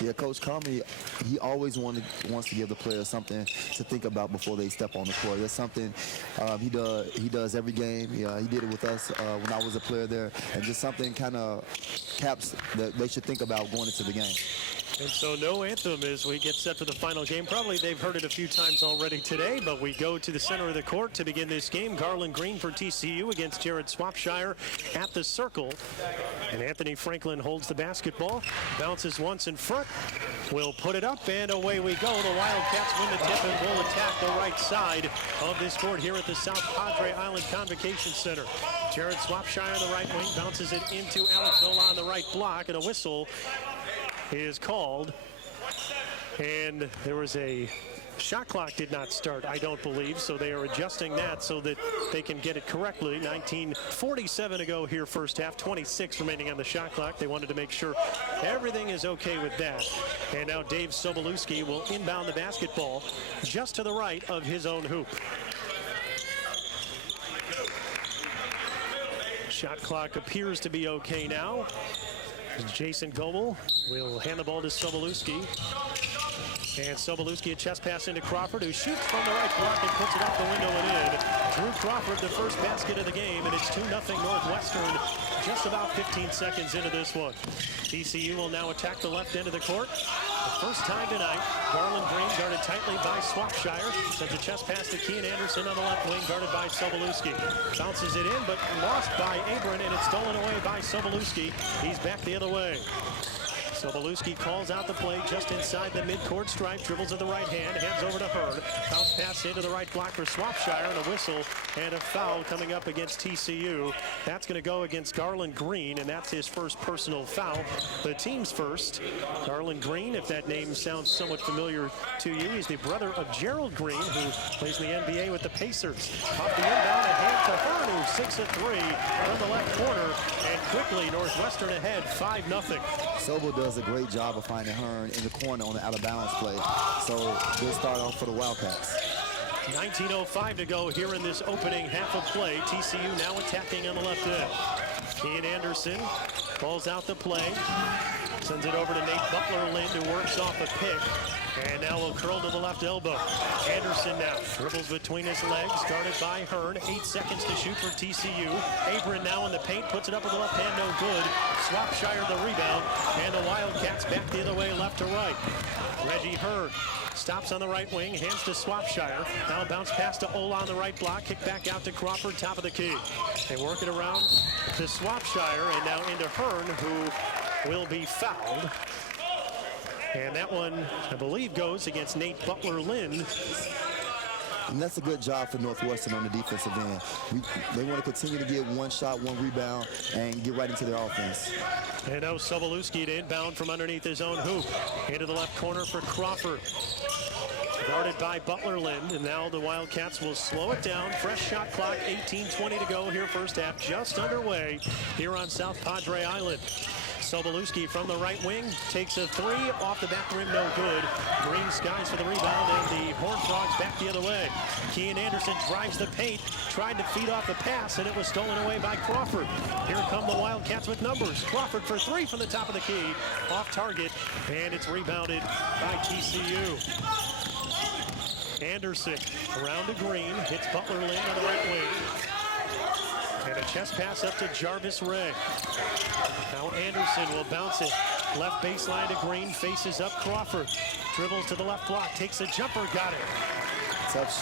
Yeah, Coach Comey, he always wants to give the players something to think about before they step on the court. That's something he does every game. Yeah, he did it with us when I was a player there, and just something kind of caps that they should think about going into the game. And so no anthem as we get set for the final game. Probably they've heard it a few times already today, but we go to the center of the court to begin this game. Garland Green for TCU against Jared Swopshire at the circle. And Anthony Franklin holds the basketball, bounces once in front, will put it up, and away we go. The Wildcats win the tip and will attack the right side of this court here at the South Padre Island Convocation Center. Jared Swopshire on the right wing, bounces it into Alex Ola on the right block, and a whistle is called. And there was a shot clock did not start, I don't believe, so they are adjusting that so that they can get it correctly. 19:47 to go here first half, 26 remaining on the shot clock. They wanted to make sure everything is okay with that. And now Dave Sobolewski will inbound the basketball just to the right of his own hoop. Shot clock appears to be okay now. Jason Goebel will hand the ball to Sobolewski. And Sobolewski, a chest pass into Crawford, who shoots from the right block and puts it out the window and in. Drew Crawford, the first basket of the game, and it's 2-0 Northwestern just about 15 seconds into this one. TCU will now attack the left end of the court. The first time tonight, Garland Green guarded tightly by Swopshire. Sends a chest pass to Kean Anderson on the left wing, guarded by Sobolewski. Bounces it in, but lost by Abram, and it's stolen away by Sobolewski. He's back the other way. Sobolewski calls out the play just inside the midcourt stripe, dribbles with the right hand, hands over to Hearn. Bounce pass into the right block for Swopshire, and a whistle and a foul coming up against TCU. That's going to go against Garland Green, and that's his first personal foul. The team's first. Garland Green, if that name sounds somewhat familiar to you, he's the brother of Gerald Green, who plays in the NBA with the Pacers. Off the inbound, a hand to Hearn, who's 6 of 3 on the left corner, and quickly Northwestern ahead, 5-0. Sobel does a great job of finding Hearn in the corner on the out-of-bounds play. So good start off for the Wildcats. 19:05 to go here in this opening half of play. TCU now attacking on the left end. Kean Anderson balls out the play. Sends it over to Nate Butler-Lind, who works off a pick. And now will curl to the left elbow. Anderson now dribbles between his legs, guarded by Hearn. 8 seconds to shoot for TCU. Abram now in the paint, puts it up with the left hand, no good. Swopshire the rebound, and the Wildcats back the other way, left to right. Reggie Hearn stops on the right wing, hands to Swopshire. Now bounce pass to Ola on the right block, kick back out to Crawford, top of the key. They work it around to Swopshire, and now into Hearn, who will be fouled. And that one, I believe, goes against Nate Butler-Lind. And that's a good job for Northwestern on the defensive end. They want to continue to get one shot, one rebound, and get right into their offense. And now Sobolewski to inbound from underneath his own hoop. Into the left corner for Crawford. Guarded by Butler-Lind, and now the Wildcats will slow it down. Fresh shot clock, 18:20 to go here first half, just underway here on South Padre Island. Sobolewski from the right wing takes a three off the back rim, no good. Green skies for the rebound, and the Horned Frogs back the other way. Kean Anderson drives the paint, tried to feed off the pass, and it was stolen away by Crawford. Here come the Wildcats with numbers. Crawford for three from the top of the key, off target, and it's rebounded by TCU. Anderson around to Green, hits Butler-Lind on the right wing. And a chest pass up to Jarvis Ray. Now Anderson will bounce it. Left baseline to Green, faces up Crawford. Dribbles to the left block, takes a jumper, got it. Tough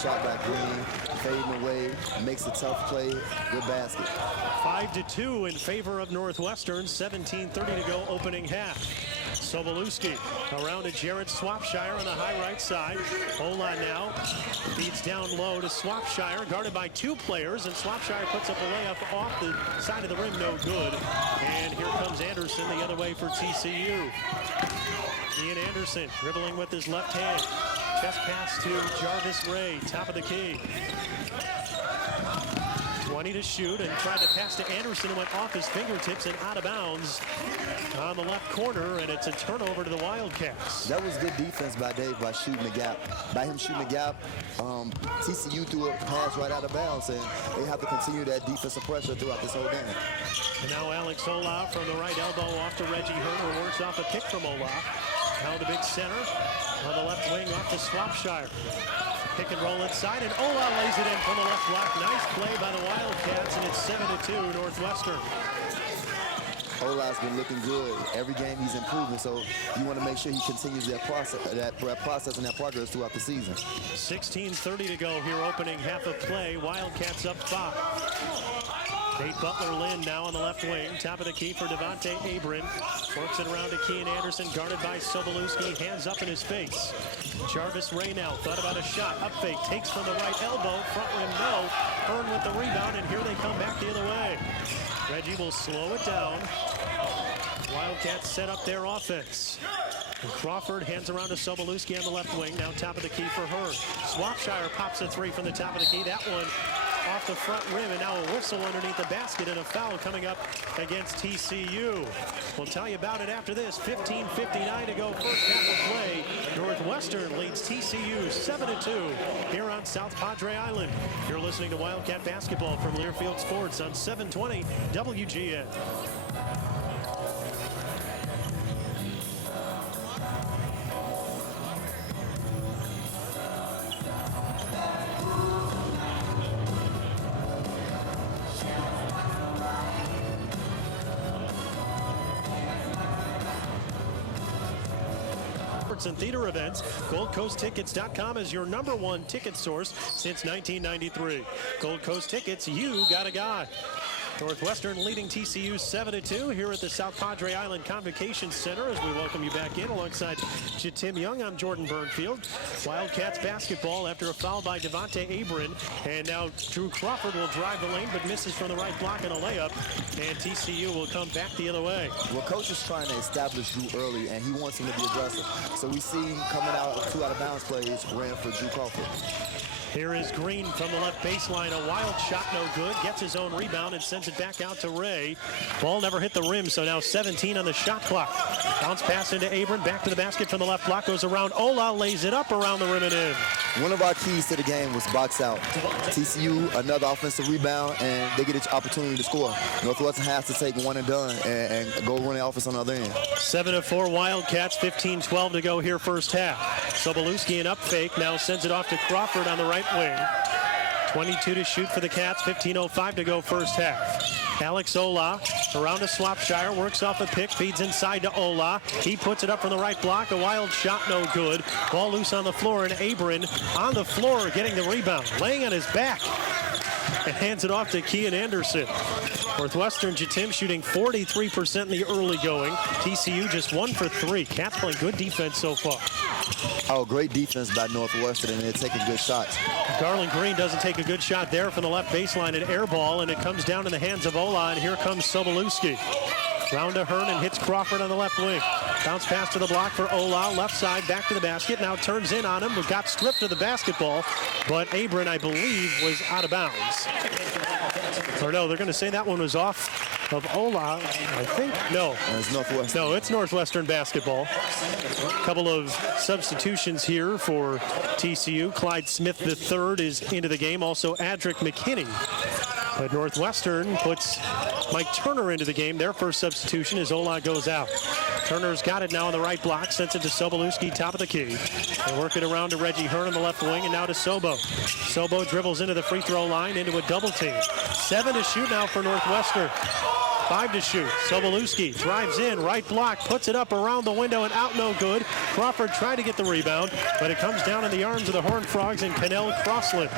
shot by Green. Fading away, makes a tough play, good basket. 5-2 in favor of Northwestern, 17:30 to go opening half. Sobolewski around to Jared Swopshire on the high right side. Ola now feeds down low to Swopshire, guarded by two players, and Swopshire puts up a layup off the side of the rim, no good. And here comes Anderson the other way for TCU. Ian Anderson dribbling with his left hand. Chest pass to Jarvis Ray, top of the key. 20 to shoot and tried to pass to Anderson and went off his fingertips and out of bounds on the left corner, and it's a turnover to the Wildcats. That was good defense by Dave by shooting the gap. By him shooting the gap, TCU threw a pass right out of bounds, and they have to continue that defensive pressure throughout this whole game. And now Alex Olaf from the right elbow off to Reggie Herner, works off a pick from Olaf. Now the big center on the left wing off to Swopshire. Pick and roll inside, and Ola lays it in from the left block. Nice play by the Wildcats, and it's 7-2 Northwestern. Ola's been looking good. Every game he's improving, so you want to make sure he continues that process and that progress throughout the season. 16:30 to go here, opening half of play. Wildcats up 5. Nate Butler-Lynn now on the left wing. Top of the key for Devontae Abrin. Works it around to Kean Anderson, guarded by Sobolewski. Hands up in his face. Jarvis Ray now thought about a shot. Up fake, takes from the right elbow. Front rim, no. Hearn with the rebound, and here they come back the other way. Reggie will slow it down. Wildcats set up their offense. And Crawford hands around to Sobolewski on the left wing. Now top of the key for Hearn. Swopshire pops a three from the top of the key. That one off the front rim, and now a whistle underneath the basket and a foul coming up against TCU. We'll tell you about it after this. 15:59 to go, first half of play. Northwestern leads TCU 7-2 here on South Padre Island. You're listening to Wildcat Basketball from Learfield Sports on 720 WGN. And theater events. GoldCoastTickets.com is your #1 ticket source since 1993. Gold Coast Tickets, you got a guy. Northwestern leading TCU 7-2 here at the South Padre Island Convocation Center as we welcome you back in alongside Tim Young. I'm Jordan Burnfield. Wildcats basketball after a foul by Devontae Abrin, and now Drew Crawford will drive the lane but misses from the right block and a layup, and TCU will come back the other way. Well, coach is trying to establish Drew early, and he wants him to be aggressive. So we see him coming out of 2 out-of-bounds plays, ran for Drew Crawford. Here is Green from the left baseline. A wild shot, no good. Gets his own rebound and sends it back out to Ray. Ball never hit the rim, so now 17 on the shot clock. Bounce pass into Abrin. Back to the basket from the left block. Goes around. Ola lays it up around the rim and in. One of our keys to the game was box out. TCU, another offensive rebound, and they get an opportunity to score. Northwestern has to take one and done and go run the offense on the other end. 7-4 Wildcats, 15-12 to go here first half. Sobolewski an up fake, now sends it off to Crawford on the right wing. 22 to shoot for the Cats, 15:05 to go first half. Alex Ola around to Swopshire, works off a pick, feeds inside to Ola. He puts it up from the right block, a wild shot, no good. Ball loose on the floor, and Abrin on the floor getting the rebound, laying on his back, and hands it off to Kean Anderson. Northwestern, Jatim shooting 43% in the early going. TCU just 1 for 3. Cats playing good defense so far. Oh, great defense by Northwestern, and they're taking good shots. Garland Green doesn't take a good shot there from the left baseline, an air ball, and it comes down in the hands of Ola, and here comes Sobolewski. Round to Hearn and hits Crawford on the left wing. Bounce pass to the block for Ola, left side, back to the basket. Now turns in on him, but got stripped of the basketball. But Abrin, I believe, was out of bounds. Or no, they're going to say that one was off of Ola, I think. No. It's Northwestern. No, it's Northwestern basketball. A couple of substitutions here for TCU. Clyde Smith III is into the game. Also, Adric McKinney. But Northwestern puts Mike Turner into the game. Their first substitution as Ola goes out. Turner's got it now on the right block. Sends it to Sobolewski, top of the key. They work it around to Reggie Hearn on the left wing, and now to Sobo. Sobo dribbles into the free throw line, into a double team. 7 to shoot now for Northwestern. 5 to shoot. Sobolewski drives in, right block, puts it up around the window and out, no good. Crawford tried to get the rebound, but it comes down in the arms of the Horned Frogs and Cannell Crossland.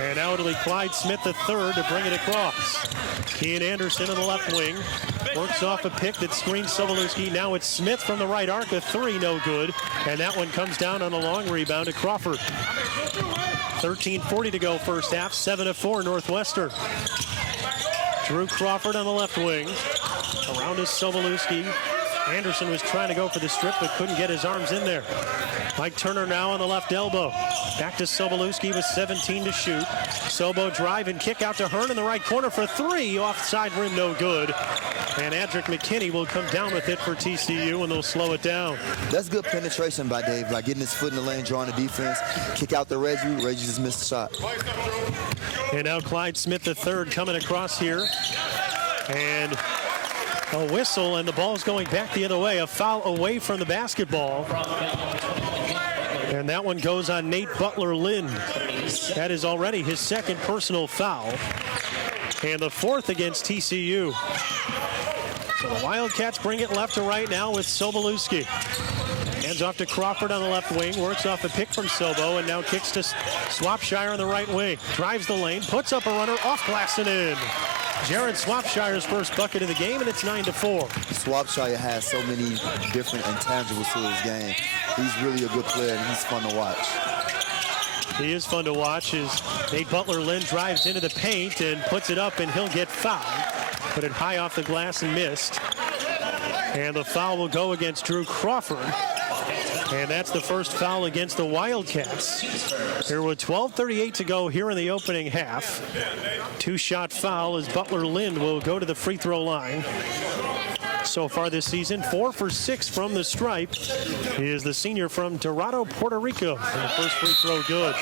And now it'll be Clyde Smith III to bring it across. Kean Anderson on the left wing. Works off a pick that screens Sobolewski. Now it's Smith from the right arc, a 3, no good. And that one comes down on a long rebound to Crawford. 13:40 to go first half, 7-4 Northwestern. Drew Crawford on the left wing. Around is Sobolewski. Anderson was trying to go for the strip, but couldn't get his arms in there. Mike Turner now on the left elbow. Back to Sobolewski with 17 to shoot. Sobo drive and kick out to Hearn in the right corner for three. Offside rim, no good. And Adric McKinney will come down with it for TCU, and they'll slow it down. That's good penetration by Dave, by getting his foot in the lane, drawing the defense. Kick out to Reggie. Reggie just missed the shot. And now Clyde Smith III coming across here. And a whistle, and the ball's going back the other way. A foul away from the basketball. And that one goes on Nate Butler-Lind. That is already his second personal foul. And the fourth against TCU. So the Wildcats bring it left to right now with Sobolewski. Hands off to Crawford on the left wing. Works off a pick from Sobo, and now kicks to Swopshire on the right wing. Drives the lane, puts up a runner, off glass and in. Jared Swopshire's first bucket of the game, and it's 9-4. Swopshire has so many different intangibles to his game. He's really a good player, and he's fun to watch. He is fun to watch as Nate Butler-Lind drives into the paint and puts it up, and he'll get fouled. Put it high off the glass and missed. And the foul will go against Drew Crawford. And that's the first foul against the Wildcats. There were 12:38 to go here in the opening half. Two-shot foul as Butler-Lind will go to the free throw line. So far this season, 4 for 6 from the stripe. He is the senior from Dorado, Puerto Rico. And the first free throw good.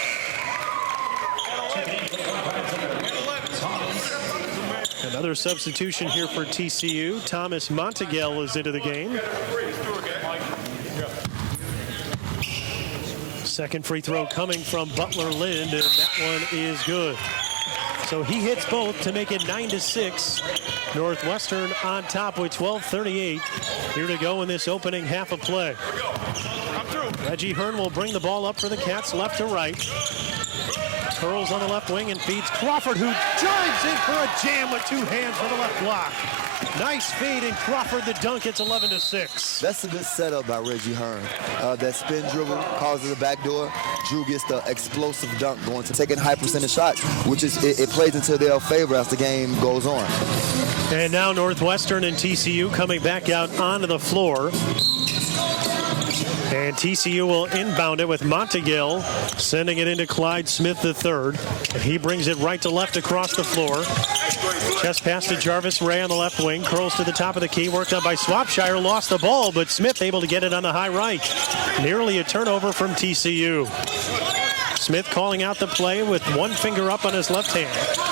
Another substitution here for TCU. Thomas Montegel is into the game. Second free throw coming from Butler-Lind, and that one is good. So he hits both to make it 9-6. Northwestern on top with 12:38 here to go in this opening half of play. Reggie Hearn will bring the ball up for the Cats left to right. Curls on the left wing and feeds Crawford, who drives in for a jam with two hands for the left block. Nice feed, and Crawford the dunk. It's 11-6. That's a good setup by Reggie Hearn. That spin dribble causes a backdoor. Drew gets the explosive dunk going to taking high percentage shots, which is it plays into their favor as the game goes on. And now Northwestern and TCU coming back out onto the floor. And TCU will inbound it with Montegel, sending it into Clyde Smith III. And he brings it right to left across the floor. Chest pass to Jarvis Ray on the left wing. Curls to the top of the key. Worked on by Swopshire. Lost the ball, but Smith able to get it on the high right. Nearly a turnover from TCU. Smith calling out the play with one finger up on his left hand.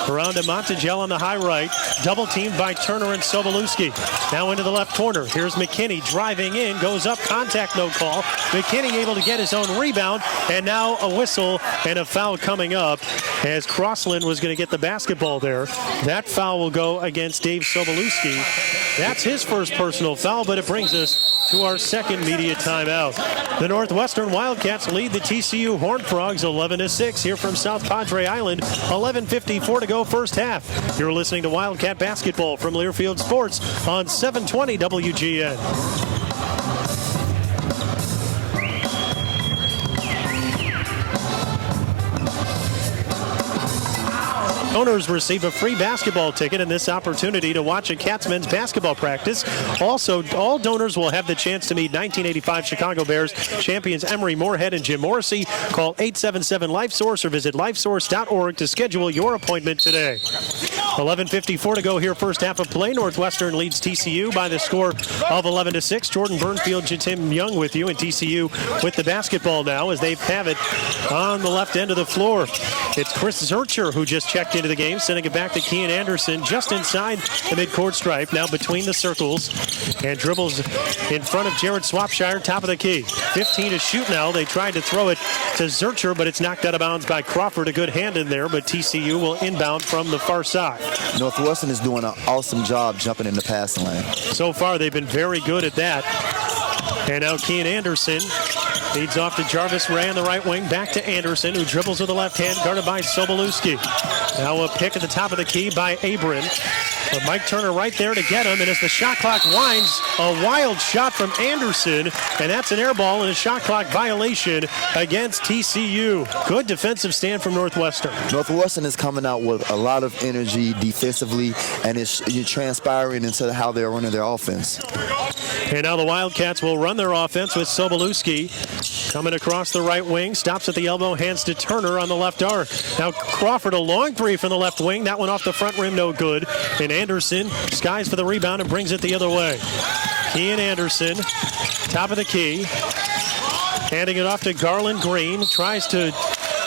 Around to Montegel on the high right. Double teamed by Turner and Sobolewski. Now into the left corner. Here's McKinney driving in. Goes up. Contact, no call. McKinney able to get his own rebound. And now a whistle and a foul coming up as Crossland was going to get the basketball there. That foul will go against Dave Sobolewski. That's his first personal foul, but it brings us to our second media timeout. The Northwestern Wildcats lead the TCU Horned Frogs 11-6 here from South Padre Island. 11:54 to go first half. You're listening to Wildcat Basketball from Learfield Sports on 720 WGN. Donors receive a free basketball ticket and this opportunity to watch a Cats men's basketball practice. Also, all donors will have the chance to meet 1985 Chicago Bears champions Emery Moorhead and Jim Morrissey. Call 877-LifeSource or visit lifesource.org to schedule your appointment today. 11:54 to go here first half of play. Northwestern leads TCU by the score of 11-6. Jordan Burnfield, Jatim Young with you, and TCU with the basketball now as they have it on the left end of the floor. It's Chris Zurcher who just checked into the game, sending it back to Kean Anderson just inside the midcourt stripe, now between the circles, and dribbles in front of Jared Swopshire, top of the key. 15 to shoot now. They tried to throw it to Zurcher, but it's knocked out of bounds by Crawford. A good hand in there, but TCU will inbound from the far side. Northwestern is doing an awesome job jumping in the passing lane. So far, they've been very good at that. And now Kean Anderson feeds off to Jarvis Ray on the right wing. Back to Anderson, who dribbles with the left hand, guarded by Sobolewski. Now a pick at the top of the key by Abram. But Mike Turner right there to get him. And as the shot clock winds, a wild shot from Anderson. And that's an air ball and a shot clock violation against TCU. Good defensive stand from Northwestern. Northwestern is coming out with a lot of energy defensively, and it's transpiring into how they're running their offense. And now the Wildcats will run their offense with Sobolewski coming across the right wing, stops at the elbow, hands to Turner on the left arc. Now Crawford, a long three from the left wing. That one off the front rim, no good. And Anderson skies for the rebound and brings it the other way. Kian Anderson, top of the key, handing it off to Garland Green. Tries to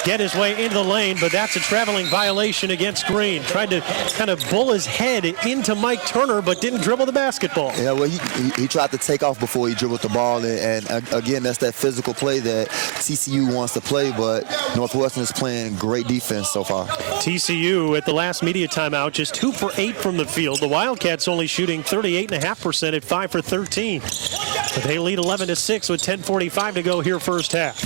get his way into the lane, but that's a traveling violation against Green. Tried to kind of bull his head into Mike Turner, but didn't dribble the basketball. Yeah, well, he tried to take off before he dribbled the ball, and again, that's that physical play that TCU wants to play, but Northwestern is playing great defense so far. TCU at the last media timeout, just 2 for 8 from the field. The Wildcats only shooting 38.5% at 5 for 13. But they lead 11-6 with 10:45 to go here first half.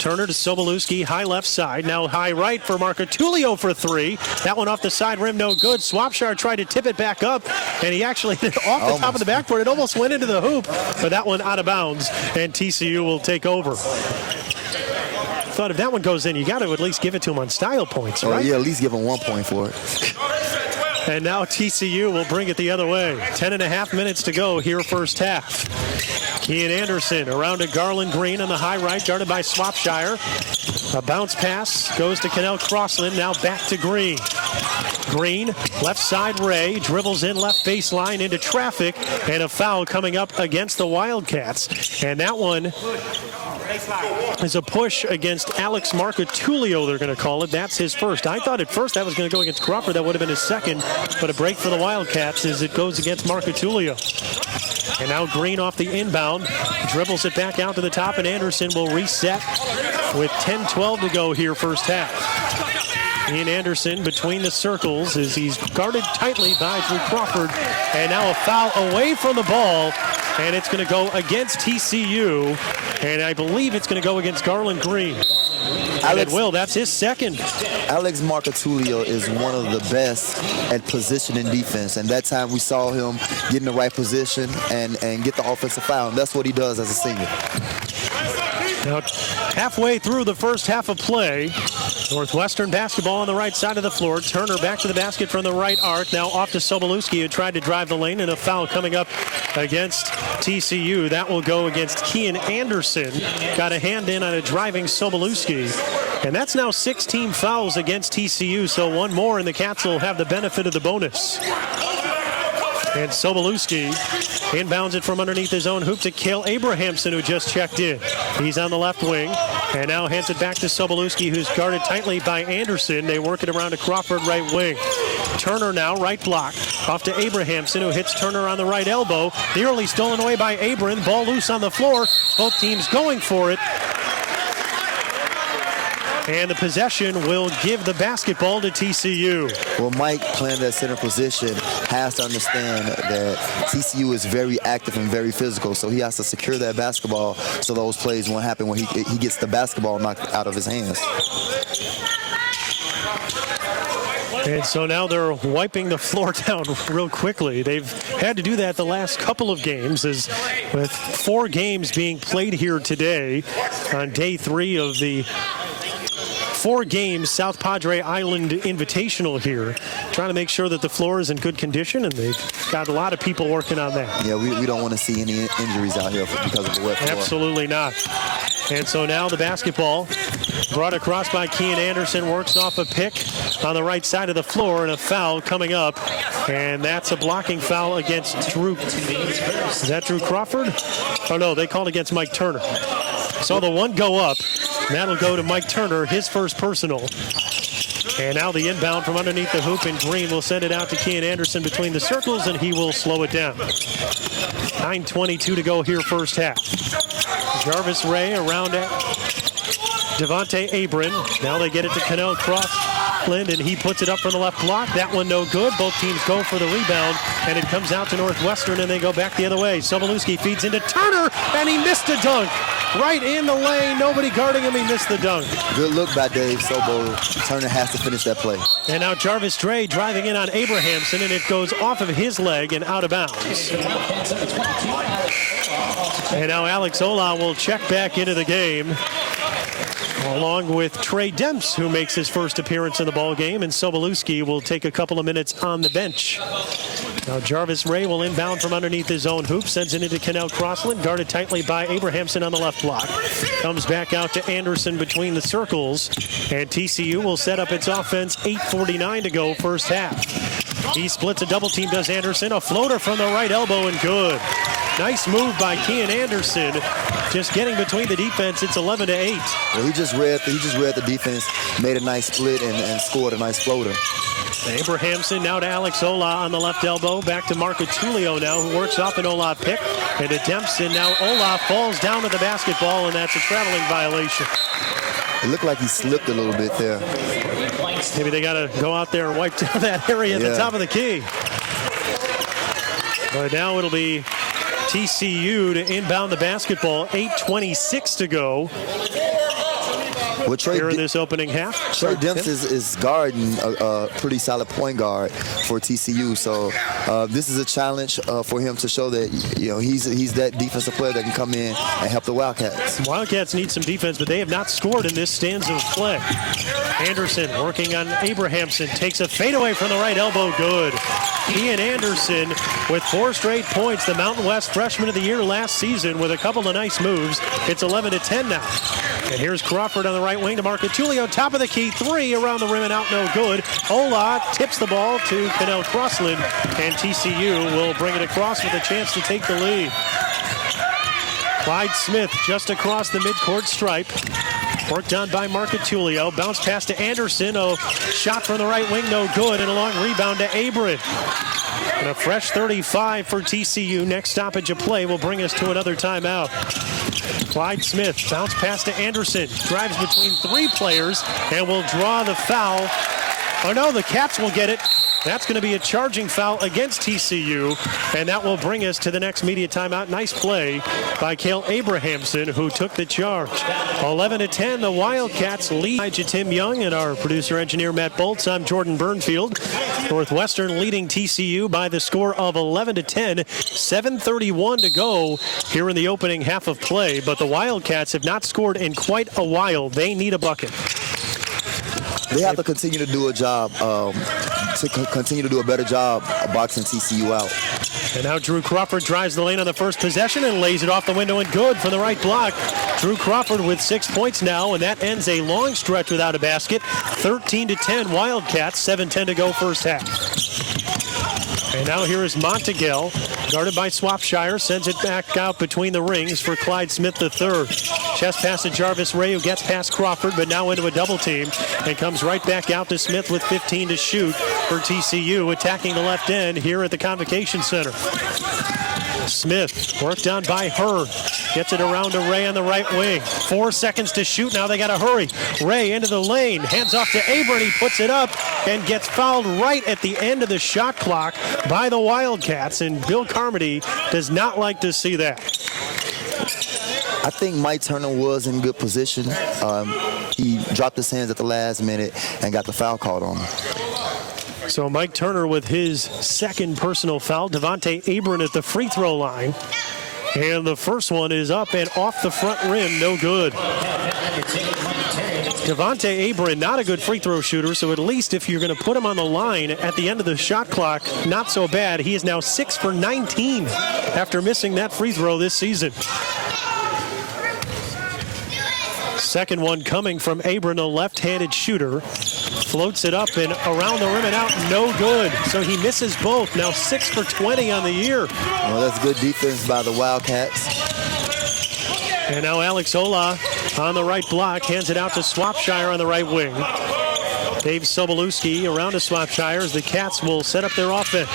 Turner to Sobolewski, high left side. Now high right for Marcatulio for 3. That one off the side rim, no good. Swopshire tried to tip it back up, and he actually hit it off the top of the backboard. It almost went into the hoop, but that one out of bounds, and TCU will take over. Thought if that one goes in, you got to at least give it to him on style points, right? Oh, yeah, at least give him 1 point for it. And now TCU will bring it the other way. 10.5 minutes to go here first half. Kian Anderson around to Garland Green on the high right, guarded by Swopshire. A bounce pass goes to Cannell Crossland, now back to Green. Green, left side Ray, dribbles in left baseline into traffic, and a foul coming up against the Wildcats. And that one is a push against Alex Marcatulio, they're going to call it. That's his first. I thought at first that was going to go against Crawford. That would have been his second, but a break for the Wildcats as it goes against Marcatulio. And now Green off the inbound, dribbles it back out to the top, and Anderson will reset with 10:12 to go here first half. Ian Anderson between the circles as he's guarded tightly by Drew Crawford. And now a foul away from the ball, and it's going to go against TCU, and I believe it's going to go against Garland Green. Alex, that's his second. Alex Marcatulio is one of the best at positioning defense, and that time we saw him get in the right position and get the offensive foul, and that's what he does as a senior. Now, halfway through the first half of play, Northwestern basketball on the right side of the floor. Turner back to the basket from the right arc. Now off to Sobolewski, who tried to drive the lane, and a foul coming up against TCU. That will go against Kian Anderson. Got a hand in on a driving Sobolewski. And that's now 16 fouls against TCU, so one more, and the Cats will have the benefit of the bonus. And Sobolewski inbounds it from underneath his own hoop to Cale Abrahamson, who just checked in. He's on the left wing and now hands it back to Sobolewski, who's guarded tightly by Anderson. They work it around to Crawford, right wing. Turner now, right block. Off to Abrahamson, who hits Turner on the right elbow. Nearly stolen away by Abram. Ball loose on the floor. Both teams going for it. And the possession will give the basketball to TCU. Well, Mike, playing that center position, has to understand that TCU is very active and very physical, so he has to secure that basketball so those plays won't happen when he gets the basketball knocked out of his hands. And so now they're wiping the floor down real quickly. They've had to do that the last couple of games, as with 4 games being played here today on day 3 of the 4 games South Padre Island Invitational here, trying to make sure that the floor is in good condition, and they've got a lot of people working on that. Yeah, we don't want to see any injuries out here because of the wet floor. Absolutely not. And so now the basketball brought across by Kian Anderson, works off a pick on the right side of the floor, and a foul coming up. And that's a blocking foul against Drew. Is that Drew Crawford? Oh, no, they called against Mike Turner. So the one go up, and that'll go to Mike Turner, his first personal. And now the inbound from underneath the hoop, and Green will send it out to Kian Anderson between the circles, and he will slow it down. 9:22 to go here first half. Jarvis Ray around at Devontae Abram. Now they get it to Cannell Crossland, and he puts it up from the left block. That one no good. Both teams go for the rebound, and it comes out to Northwestern, and they go back the other way. Sobolewski feeds into Turner, and he missed a dunk. Right in the lane, nobody guarding him, he missed the dunk. Good look by Dave Sobo. Turner has to finish that play. And now Jarvis Dre driving in on Abrahamson, and it goes off of his leg and out of bounds. And now Alex Ola will check back into the game, along with Trey Demps, who makes his first appearance in the ball game, and Sobolewski will take a couple of minutes on the bench. Now Jarvis Ray will inbound from underneath his own hoop, sends it into Cannell Crossland, guarded tightly by Abrahamson on the left block. Comes back out to Anderson between the circles, and TCU will set up its offense. 8:49 to go, first half. He splits a double team, does Anderson. A floater from the right elbow and good. Nice move by Kean Anderson. Just getting between the defense. It's 11-8. Well, he just read the defense, made a nice split, and scored a nice floater. Abrahamson now to Alex Ola on the left elbow. Back to Marco Tullio now, who works off an Ola pick and attempts. And now Ola falls down to the basketball, and that's a traveling violation. It looked like he slipped a little bit there. Maybe they got to go out there and wipe down that area at the top of the key. But now it'll be TCU to inbound the basketball. 8:26 to go. Well, here in this opening half. Trey Demps is guarding a pretty solid point guard for TCU, so this is a challenge for him to show that he's that defensive player that can come in and help the Wildcats. Wildcats need some defense, but they have not scored in this stanza of play. Anderson working on Abrahamson, takes a fadeaway from the right elbow, good. Kean Anderson with 4 straight points, the Mountain West Freshman of the Year last season with a couple of nice moves. It's 11-10 now. And here's Crawford on the right wing to Marco Tullio, top of the key, 3 around the rim and out, no good. Ola tips the ball to Cannell Crossland, and TCU will bring it across with a chance to take the lead. Clyde Smith just across the midcourt stripe. Worked on by Marco Tullio. Bounce pass to Anderson. A shot from the right wing, no good. And a long rebound to Abram. And a fresh 35 for TCU. Next stoppage of play will bring us to another timeout. Clyde Smith, bounce pass to Anderson. Drives between 3 players and will draw the foul. Oh no, the Cats will get it. That's going to be a charging foul against TCU, and that will bring us to the next media timeout. Nice play by Cale Abrahamson, who took the charge. 11-10, the Wildcats lead. Tim Young and our producer-engineer Matt Bolts. I'm Jordan Burnfield. Northwestern leading TCU by the score of 11-10. 7:31 to go here in the opening half of play, but the Wildcats have not scored in quite a while. They need a bucket. They have to continue to do a job, continue to do a better job boxing TCU out. And now Drew Crawford drives the lane on the first possession and lays it off the window and good from the right block. Drew Crawford with 6 points now, and that ends a long stretch without a basket. 13-10 Wildcats, 7:10 to go first half. And now here is Montegel, guarded by Swopshire, sends it back out between the rings for Clyde Smith III. Chest pass to Jarvis Ray, who gets past Crawford, but now into a double team and comes right back out to Smith with 15 to shoot for TCU, attacking the left end here at the Convocation Center. Smith worked on by Hurd. Gets it around to Ray on the right wing. 4 seconds to shoot. Now they got to hurry. Ray into the lane. Hands off to Abram. He puts it up and gets fouled right at the end of the shot clock by the Wildcats. And Bill Carmody does not like to see that. I think Mike Turner was in good position. He dropped his hands at the last minute and got the foul called on him. So Mike Turner with his second personal foul. Devontae Abram at the free throw line. And the first one is up and off the front rim, no good. Devontae Abram, not a good free throw shooter, so at least if you're going to put him on the line at the end of the shot clock, not so bad. He is now 6 for 19 after missing that free throw this season. Second one coming from Abram, a left-handed shooter. Floats it up and around the rim and out, no good. So he misses both. Now 6 for 20 on the year. Well, that's good defense by the Wildcats. And now Alex Ola on the right block, hands it out to Swopshire on the right wing. Dave Sobolewski around to Swopshire as the Cats will set up their offense.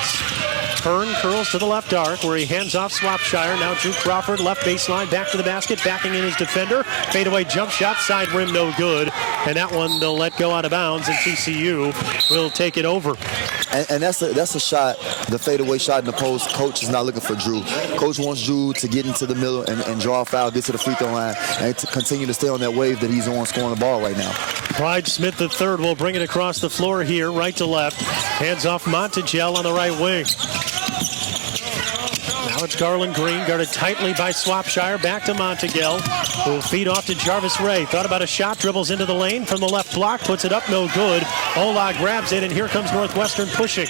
Hearn curls to the left arc where he hands off Swopshire. Now Drew Crawford, left baseline, back to the basket, backing in his defender. Fadeaway jump shot, side rim, no good. And that one they'll let go out of bounds, and TCU will take it over. And that's a shot, the fadeaway shot in the post. Coach is not looking for Drew. Coach wants Drew to get into the middle and draw a foul, get to the free throw line, and to continue to stay on that wave that he's on, scoring the ball right now. Clyde Smith III will bring it across the floor here, right to left. Hands off Montegel on the right wing. Now it's Garland Green, guarded tightly by Swopshire. Back to Montegel, who will feed off to Jarvis Ray. Thought about a shot, dribbles into the lane from the left block, puts it up, no good. Ola grabs it, and here comes Northwestern pushing.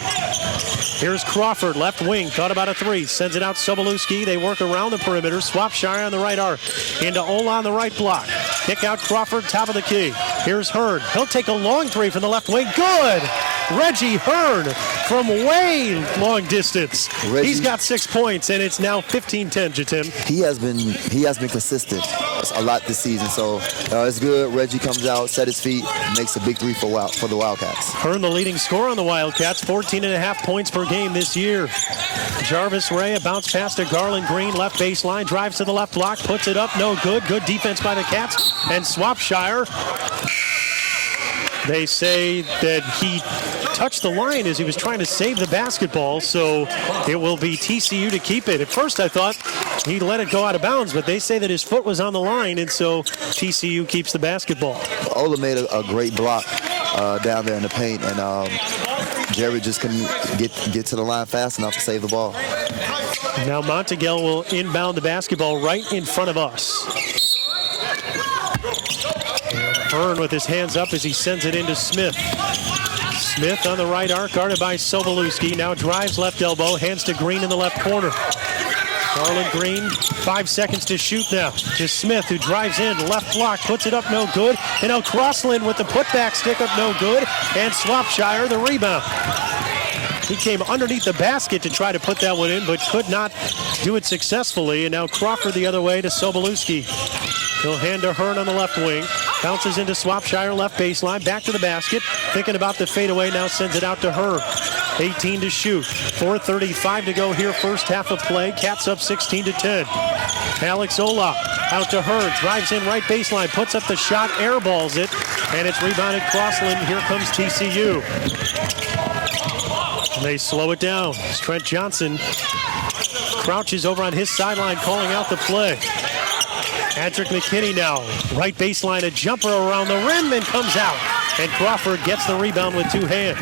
Here's Crawford, left wing, thought about a three, sends it out Sobolewski. They work around the perimeter. Swopshire on the right arc, into Ola on the right block. Kick out Crawford, top of the key. Here's Hearn. He'll take a long three from the left wing. Good! Reggie Hearn from way long distance. He's got 6 points, and it's now 15-10, Jatim. He has been consistent a lot this season, so it's good. Reggie comes out, set his feet, makes a big three for the Wildcats. Hearn, the leading scorer on the Wildcats, 14.5 points per game this year. Jarvis Ray, a bounce pass to Garland Green, left baseline, drives to the left block, puts it up, no good. Good defense by the Cats, and Swopshire. They say that he touched the line as he was trying to save the basketball, so it will be TCU to keep it. At first I thought he let it go out of bounds, but they say that his foot was on the line, and so TCU keeps the basketball. Ola made a great block down there in the paint, and Jerry just couldn't get to the line fast enough to save the ball. Now Montegel will inbound the basketball right in front of us. Hearn with his hands up as he sends it into Smith. Smith on the right arc, guarded by Sobolewski. Now drives left elbow, hands to Green in the left corner. Garland Green, 5 seconds to shoot now. To Smith, who drives in, left block, puts it up, no good. And now Crossland with the putback stick up, no good. And Swopshire the rebound. He came underneath the basket to try to put that one in, but could not do it successfully. And now Crawford the other way to Sobolewski. He'll hand to Hearn on the left wing. Bounces into Swopshire, left baseline, back to the basket. Thinking about the fadeaway, now sends it out to Hearn. 18 to shoot. 4:35 to go here, first half of play. Cats up 16-10. Alex Ola out to Hearn, drives in right baseline, puts up the shot, airballs it, and it's rebounded Crossland. Here comes TCU. They slow it down. Trent Johnson crouches over on his sideline, calling out the play. Patrick McKinney now, right baseline, a jumper around the rim and comes out. And Crawford gets the rebound with 2 hands.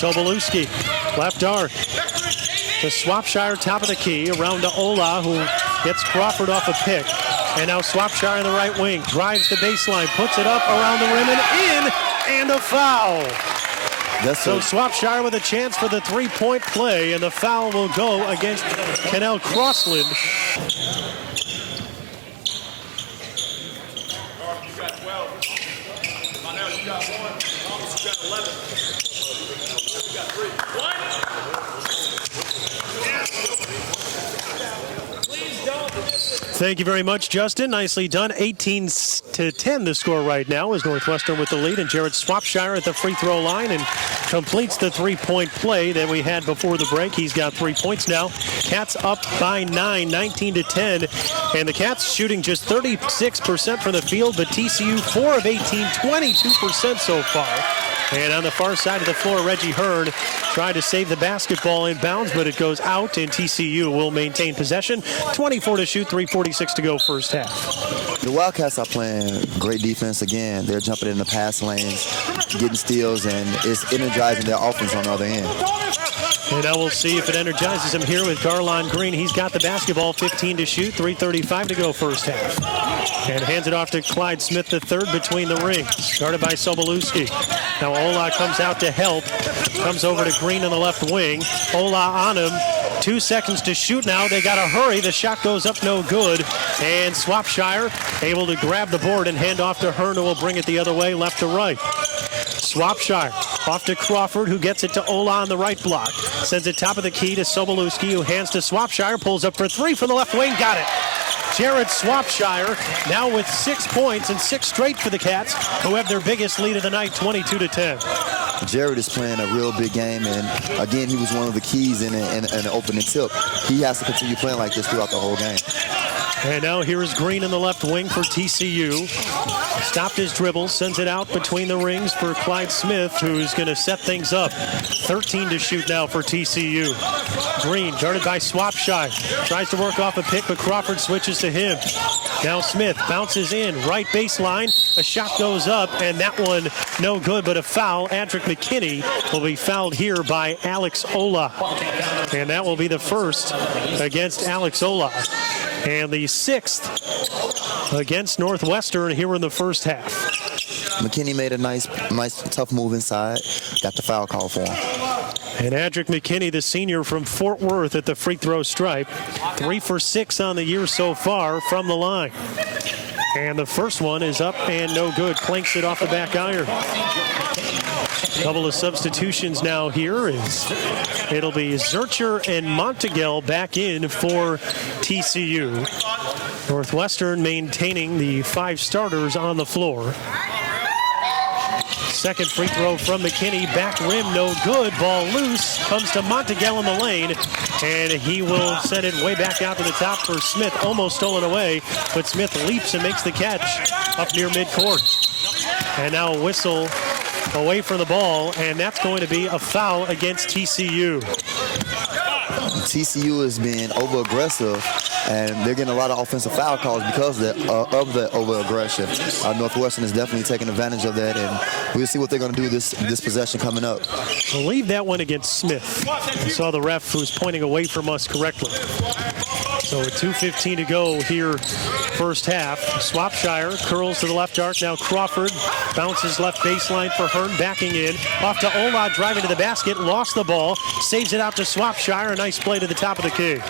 Sobolewski, left arc. To Swopshire, top of the key, around to Ola, who gets Crawford off a pick. And now Swopshire on the right wing, drives the baseline, puts it up around the rim and in, and a foul. So Swopshire with a chance for the three-point play, and the foul will go against Kennell Crossland. Thank you very much, Justin. Nicely done. 18-10 the score right now as Northwestern with the lead, and Jared Swopshire at the free throw line and completes the three-point play that we had before the break. He's got 3 points now. Cats up by 9, 19-10, and the Cats shooting just 36% from the field, but TCU 4 of 18, 22% so far. And on the far side of the floor, Reggie Hearn tried to save the basketball in bounds, but it goes out, and TCU will maintain possession. 24 to shoot, 3:46 to go first half. The Wildcats are playing great defense again. They're jumping in the pass lanes, getting steals, and it's energizing their offense on the other end. And now we'll see if it energizes him here with Garland Green. He's got the basketball, 15 to shoot, 3:35 to go first half. And hands it off to Clyde Smith III between the rings, guarded by Sobolewski. Now Ola comes out to help, comes over to Green on the left wing. Ola on him, 2 seconds to shoot now. They got to hurry. The shot goes up, no good. And Swopshire able to grab the board and hand off to Hearn, who will bring it the other way, left to right. Swopshire off to Crawford, who gets it to Ola on the right block. Sends it top of the key to Sobolewski, who hands to Swopshire, pulls up for 3 from the left wing, got it. Jared Swopshire now with 6 points and 6 straight for the Cats, who have their biggest lead of the night, 22-10. Jared is playing a real big game, and again, he was one of the keys in an opening tip. He has to continue playing like this throughout the whole game. And now here is Green in the left wing for TCU. Stopped his dribble, sends it out between the rings for Clyde Smith, who's going to set things up. 13 to shoot now for TCU. Green, guarded by Swopshire. Tries to work off a pick, but Crawford switches to him. Now Smith bounces in, right baseline. A shot goes up, and that one no good, but a foul. Adric McKinney will be fouled here by Alex Ola. And that will be the first against Alex Ola. And the 6th against Northwestern here in the first half. McKinney made a nice, tough move inside. Got the foul call for him. And Adric McKinney, the senior from Fort Worth at the free throw stripe. 3 for 6 on the year so far from the line. And the first one is up and no good. Clanks it off the back iron. Couple of substitutions now here. It'll be Zurcher and Montegel back in for TCU. Northwestern maintaining the 5 starters on the floor. Second free throw from McKinney, back rim, no good. Ball loose, comes to Montegel in the lane, and he will send it way back out to the top for Smith. Almost stolen away, but Smith leaps and makes the catch up near midcourt. And now a whistle away from the ball, and that's going to be a foul against TCU. TCU is being over-aggressive, and they're getting a lot of offensive foul calls because of the over-aggression. Northwestern is definitely taking advantage of that, and we'll see what they're going to do this possession coming up. I believe that one against Smith. I saw the ref who was pointing away from us correctly. So with 2:15 to go here, first half. Swopshire curls to the left arc. Now Crawford bounces left baseline for Hearn, backing in. Off to Ola, driving to the basket, lost the ball, saves it out to Swopshire. A nice play to the top of the key.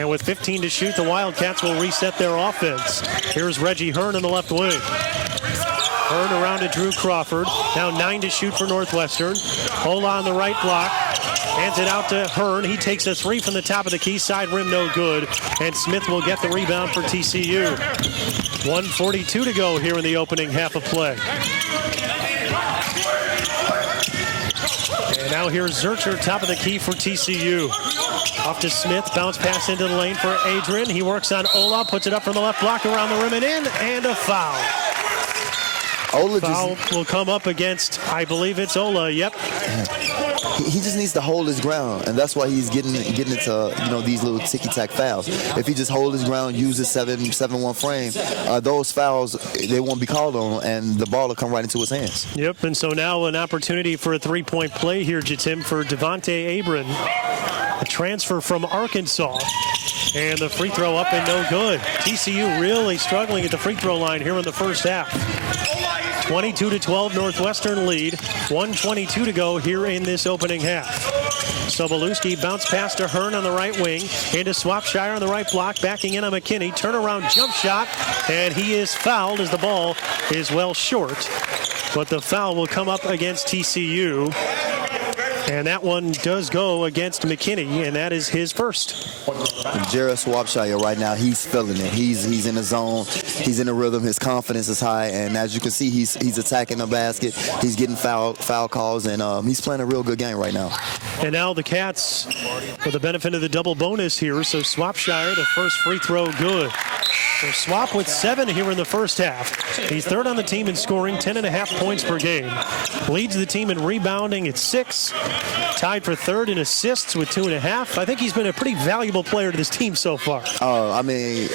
And with 15 to shoot, the Wildcats will reset their offense. Here's Reggie Hearn in the left wing. Hearn around to Drew Crawford. Now 9 to shoot for Northwestern. Ola on the right block. Hands it out to Hearn. He takes a 3 from the top of the key. Side rim, no good. And Smith will get the rebound for TCU. 1:42 to go here in the opening half of play. And now here's Zurcher, top of the key for TCU. Off to Smith, bounce pass into the lane for Adrian. He works on Ola, puts it up from the left block, around the rim and in, and a foul. Ola foul will come up against, I believe it's Ola, yep. He just needs to hold his ground, and that's why he's getting into these little ticky-tack fouls. If he just hold his ground, use his 7-1 frame, those fouls, they won't be called on, and the ball will come right into his hands. Yep, and so now an opportunity for a three-point play here, Jatim, for Devontae Abram, a transfer from Arkansas. And the free throw up and no good. TCU really struggling at the free throw line here in the first half. 22-12 Northwestern lead. 1:22 to go here in this opening half. Sobolewski bounce pass to Hearn on the right wing. Into Swopshire on the right block. Backing in on McKinney. Turnaround jump shot. And he is fouled as the ball is well short. But the foul will come up against TCU. And that one does go against McKinney, and that is his first. Jared Swopshire right now, he's feeling it. He's in the zone. He's in the rhythm. His confidence is high, and as you can see, he's attacking the basket. He's getting foul calls, and he's playing a real good game right now. And now the Cats with the benefit of the double bonus here. So Swopshire, the first free throw, good. So Swop with 7 here in the first half. He's third on the team in scoring, 10.5 points per game. Leads the team in rebounding at 6. Tied for third in assists with 2.5. I think he's been a pretty valuable player to this team so far. I mean,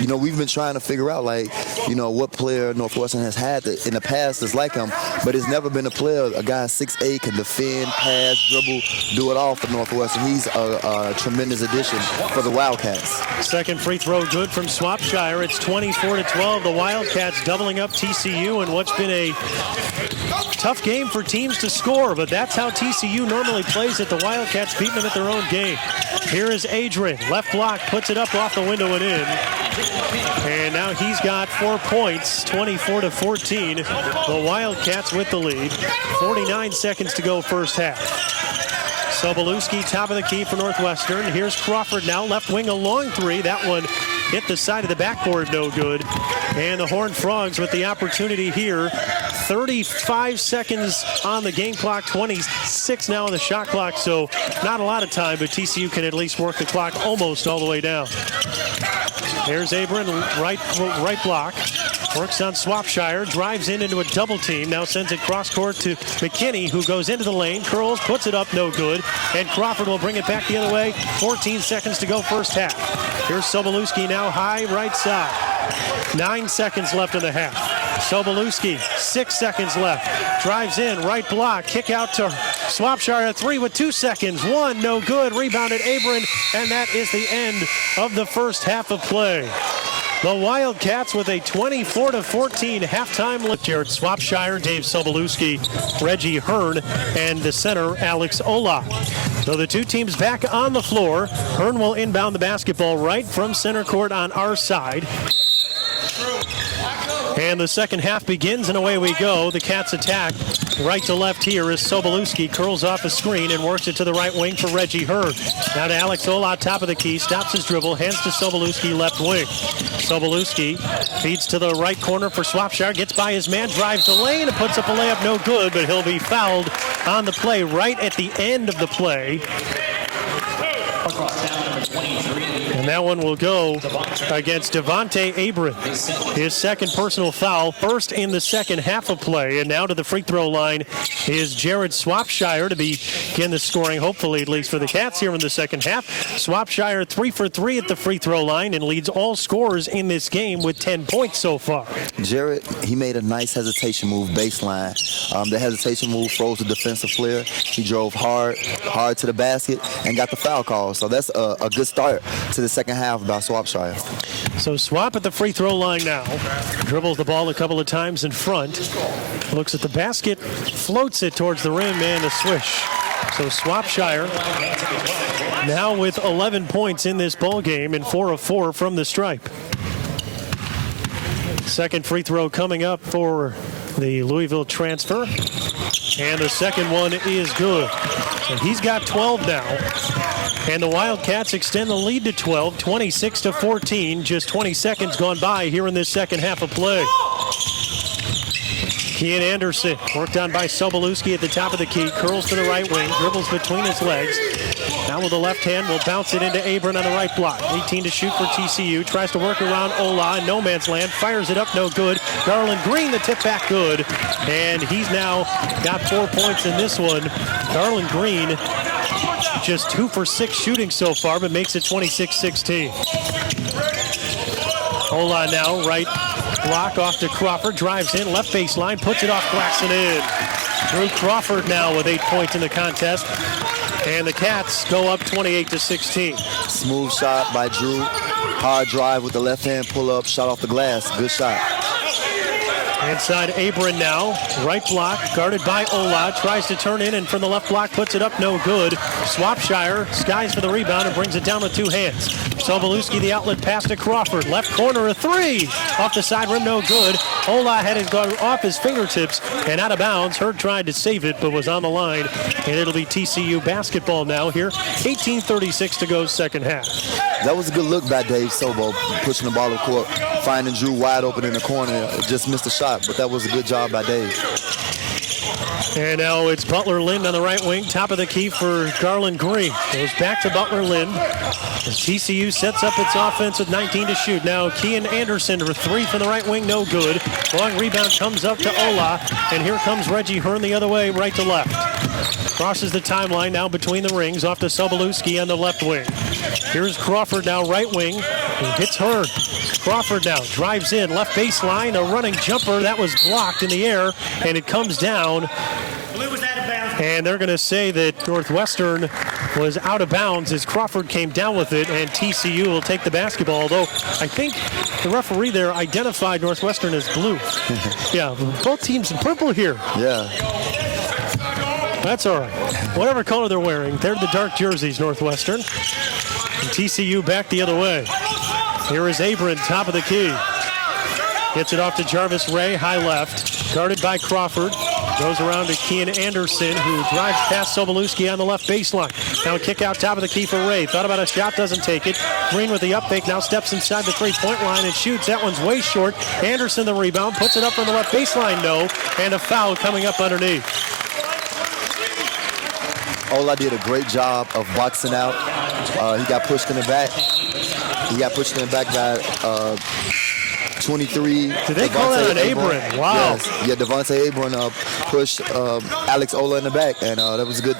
we've been trying to figure out, what player Northwestern has had in the past that's like him, but it's never been a player, a guy 6'8", can defend, pass, dribble, do it all for Northwestern. He's a tremendous addition for the Wildcats. Second free throw good from Swopshire. It's 24-12. The Wildcats doubling up TCU in what's been a tough game for teams to score, but that's how TCU normally plays it. The Wildcats beating them at their own game. Here is Adrian. Left block, puts it up off the window and in. And now he's got 4 points, 24-14. The Wildcats with the lead. 49 seconds to go first half. Sobolewski, top of the key for Northwestern. Here's Crawford now, left wing, a long 3. That one hit the side of the backboard, no good. And the Horned Frogs with the opportunity here. 35 seconds on the game clock, 26 now on the shot clock, so not a lot of time, but TCU can at least work the clock almost all the way down. There's Abram, right block. Works on Swopshire, drives into a double team. Now sends it cross court to McKinney, who goes into the lane, curls, puts it up, no good. And Crawford will bring it back the other way. 14 seconds to go first half. Here's Sobolewski now high right side. 9 seconds left in the half. Sobolewski, 6 seconds left. Drives in, right block, kick out to Swopshire, a three with 2 seconds. One, no good. Rebounded Abram, and that is the end of the first half of play. The Wildcats with a 24-14 halftime lead. Jared Swopshire, Dave Sobolewski, Reggie Hearn, and the center, Alex Ola. So the two teams back on the floor. Hearn will inbound the basketball right from center court on our side. And the second half begins, and away we go. The Cats attack right to left here as Sobolewski curls off a screen and works it to the right wing for Reggie Hearn. Now to Alex Ola, top of the key, stops his dribble, hands to Sobolewski, left wing. Sobolewski feeds to the right corner for Swopshire, gets by his man, drives the lane, and puts up a layup, no good, but he'll be fouled on the play right at the end of the play. And that one will go against Devontae Abram. His second personal foul, first in the second half of play. And now to the free throw line is Jared Swopshire to begin the scoring, hopefully at least for the Cats here in the second half. Swopshire 3 for 3 at the free throw line and leads all scorers in this game with 10 points so far. Jared, he made a nice hesitation move baseline. The hesitation move froze the defensive player. He drove hard to the basket and got the foul call. So that's a good start to the second half by Swopshire. So Swop at the free throw line now. Dribbles the ball a couple of times in front. Looks at the basket, floats it towards the rim, and a swish. So Swopshire now with 11 points in this ball game and 4 of 4 from the stripe. Second free throw coming up for the Louisville transfer. And the second one is good. And he's got 12 now. And the Wildcats extend the lead to 12, 26-14. Just 20 seconds gone by here in this second half of play. Kian Anderson, worked on by Sobolewski at the top of the key, curls to the right wing, dribbles between his legs. Now with the left hand, will bounce it into Abram on the right block. 18 to shoot for TCU, tries to work around Ola in no man's land, fires it up, no good. Garland Green, the tip back, good. And he's now got 4 points in this one. Garland Green, just 2 for 6 shooting so far, but makes it 26-16. Ola now, right block off to Crawford, drives in, left baseline, puts it off glass and in. Drew Crawford now with 8 points in the contest. And the Cats go up 28-16. Smooth shot by Drew. Hard drive with the left hand, pull up, shot off the glass. Good shot. Inside Abram now, right block, guarded by Ola, tries to turn in and from the left block puts it up, no good. Swopshire skies for the rebound and brings it down with 2 hands. Sobolewski the outlet pass to Crawford, left corner a 3, off the side rim, no good. Ola had it gone off his fingertips and out of bounds. Hurd tried to save it but was on the line, and it'll be TCU basketball now here. 18:36 to go second half. That was a good look by Dave Sobo, pushing the ball to the court, finding Drew wide open in the corner, just missed a shot, but that was a good job by Dave. And now it's Butler Lind on the right wing, top of the key for Garland Green. Goes back to Butler Lind as TCU sets up its offense with 19 to shoot. Now Kian Anderson for 3 from the right wing, no good. Long rebound comes up to Ola, and here comes Reggie Hearn the other way, right to left. Crosses the timeline now between the rings, off to Sobolewski on the left wing. Here's Crawford now, right wing, and hits Hearn. Crawford now drives in, left baseline, a running jumper that was blocked in the air, and it comes down. And they're going to say that Northwestern was out of bounds as Crawford came down with it, and TCU will take the basketball, although I think the referee there identified Northwestern as blue. Yeah, both teams in purple here. Yeah. That's all right. Whatever color they're wearing, they're the dark jerseys, Northwestern. And TCU back the other way. Here is Abram, top of the key. Gets it off to Jarvis Ray, high left. Guarded by Crawford. Goes around to Kian Anderson, who drives past Sobolewski on the left baseline. Now a kick out top of the key for Ray. Thought about a shot, doesn't take it. Green with the up fake, now steps inside the three-point line and shoots. That one's way short. Anderson the rebound, puts it up on the left baseline, no. And a foul coming up underneath. Ola did a great job of boxing out. He got pushed in the back. He got pushed in the back by 23. Did they call that an Abram? Wow. Yes. Yeah, Devontae Abram pushed Alex Ola in the back, and that was good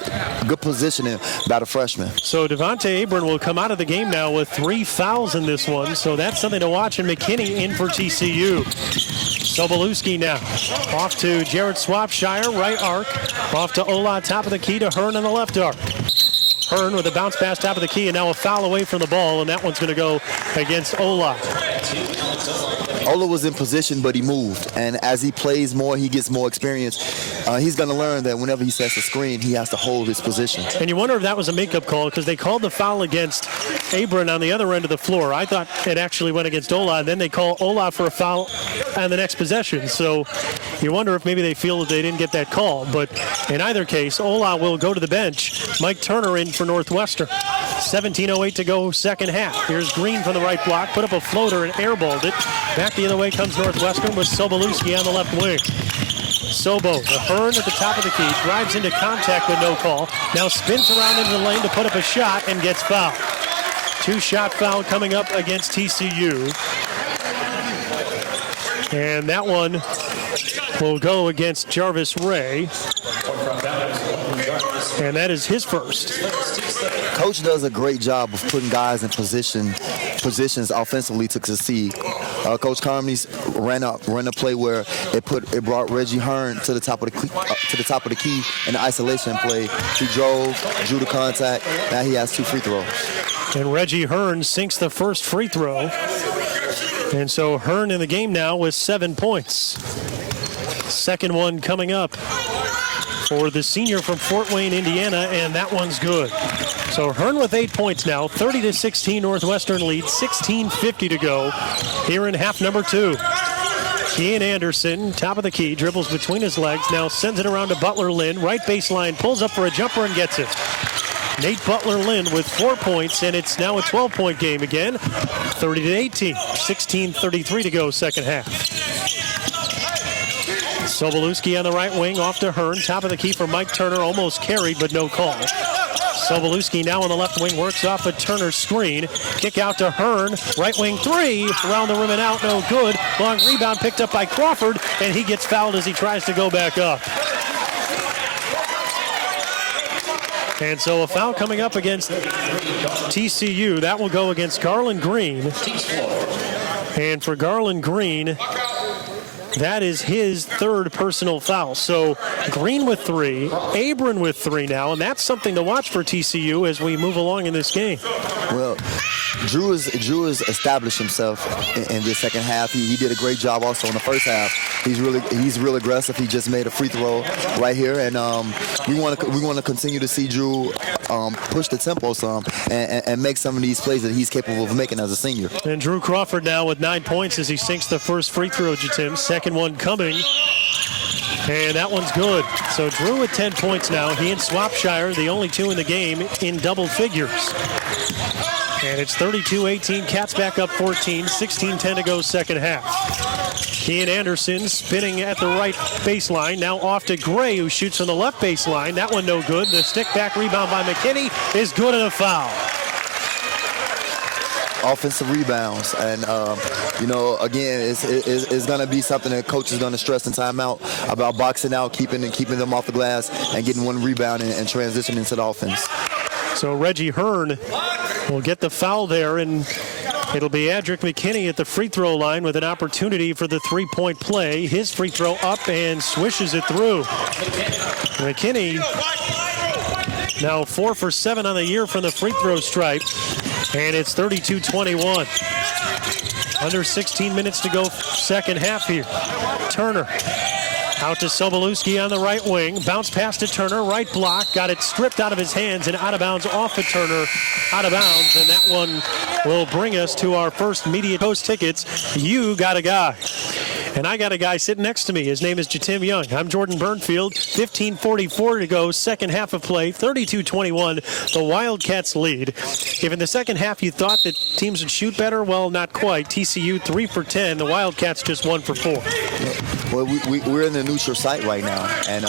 positioning by the freshman. So Devontae Abram will come out of the game now with 3 fouls in this one, so that's something to watch. And McKinney in for TCU. Sobolewski now off to Jared Swopshire, right arc. Off to Ola, top of the key, to Hearn on the left arc. Hearn with a bounce pass top of the key, and now a foul away from the ball, and that one's going to go against Ola. Ola was in position, but he moved. And as he plays more, he gets more experience. He's going to learn that whenever he sets a screen, he has to hold his position. And you wonder if that was a makeup call, because they called the foul against Abram on the other end of the floor. I thought it actually went against Ola, and then they call Ola for a foul on the next possession. So you wonder if maybe they feel that they didn't get that call. But in either case, Ola will go to the bench. Mike Turner in for Northwestern. 17:08 to go, second half. Here's Green from the right block, put up a floater and airballed it. Back the other way comes Northwestern with Sobolewski on the left wing. Sobo, the Hearn at the top of the key, drives into contact with no call. Now spins around into the lane to put up a shot and gets fouled. 2-shot foul coming up against TCU. And that one will go against Jarvis Ray. And that is his first. Coach does a great job of putting guys in positions offensively to succeed. Coach Carmody ran a play where it brought Reggie Hearn to the top of the key in the isolation play. He drew the contact. Now he has 2 free throws. And Reggie Hearn sinks the first free throw. And so Hearn in the game now with 7 points. Second one coming up for the senior from Fort Wayne, Indiana, and that one's good. So Hearn with 8 points now, 30-16 Northwestern lead, 16:50 to go here in half number 2. Kian Anderson, top of the key, dribbles between his legs, now sends it around to Butler Lynn, right baseline, pulls up for a jumper and gets it. Nate Butler Lynn with 4 points, and it's now a 12-point game again, 30-18, 16:33 to go, second half. Sobolewski on the right wing, off to Hearn. Top of the key for Mike Turner, almost carried, but no call. Sobolewski now on the left wing, works off a Turner screen. Kick out to Hearn, right wing 3, around the rim and out, no good. Long rebound picked up by Crawford, and he gets fouled as he tries to go back up. And so a foul coming up against TCU. That will go against Garland Green. And for Garland Green, that is his 3rd personal foul. So Green with 3, Abram with 3 now, and that's something to watch for TCU as we move along in this game. Well, Drew has established himself in this second half. He did a great job also in the first half. He's real aggressive. He just made a free throw right here, and we want to continue to see Drew push the tempo some and make some of these plays that he's capable of making as a senior. And Drew Crawford now with 9 points as he sinks the first free throw, Jatim. Second one coming. And that one's good. So Drew with 10 points now. He and Swopshire, the only 2 in the game, in double figures. And it's 32-18. Cats back up 14. 16-10 to go, second half. Kian Anderson spinning at the right baseline. Now off to Gray, who shoots from the left baseline. That one no good. The stick back rebound by McKinney is good, and a foul. Offensive rebounds, and again, it's going to be something that coach is going to stress in timeout about boxing out, keeping them off the glass, and getting one rebound and transitioning into the offense. So Reggie Hearn will get the foul there, and it'll be Adric McKinney at the free throw line with an opportunity for the 3-point play. His free throw up and swishes it through. McKinney now 4 for 7 on the year from the free throw stripe. And it's 32-21. Under 16 minutes to go, second half here. Turner out to Sobolewski on the right wing. Bounce pass to Turner, right block. Got it stripped out of his hands and out of bounds off of Turner. Out of bounds, and that one will bring us to our first media post tickets. You got a guy. And I got a guy sitting next to me. His name is Jatim Young. I'm Jordan Burnfield. 15:44 to go. Second half of play. 32-21. The Wildcats lead. If in the second half you thought that teams would shoot better, well, not quite. TCU 3 for 10. The Wildcats just 1 for 4. Well, we're in the neutral site right now. And,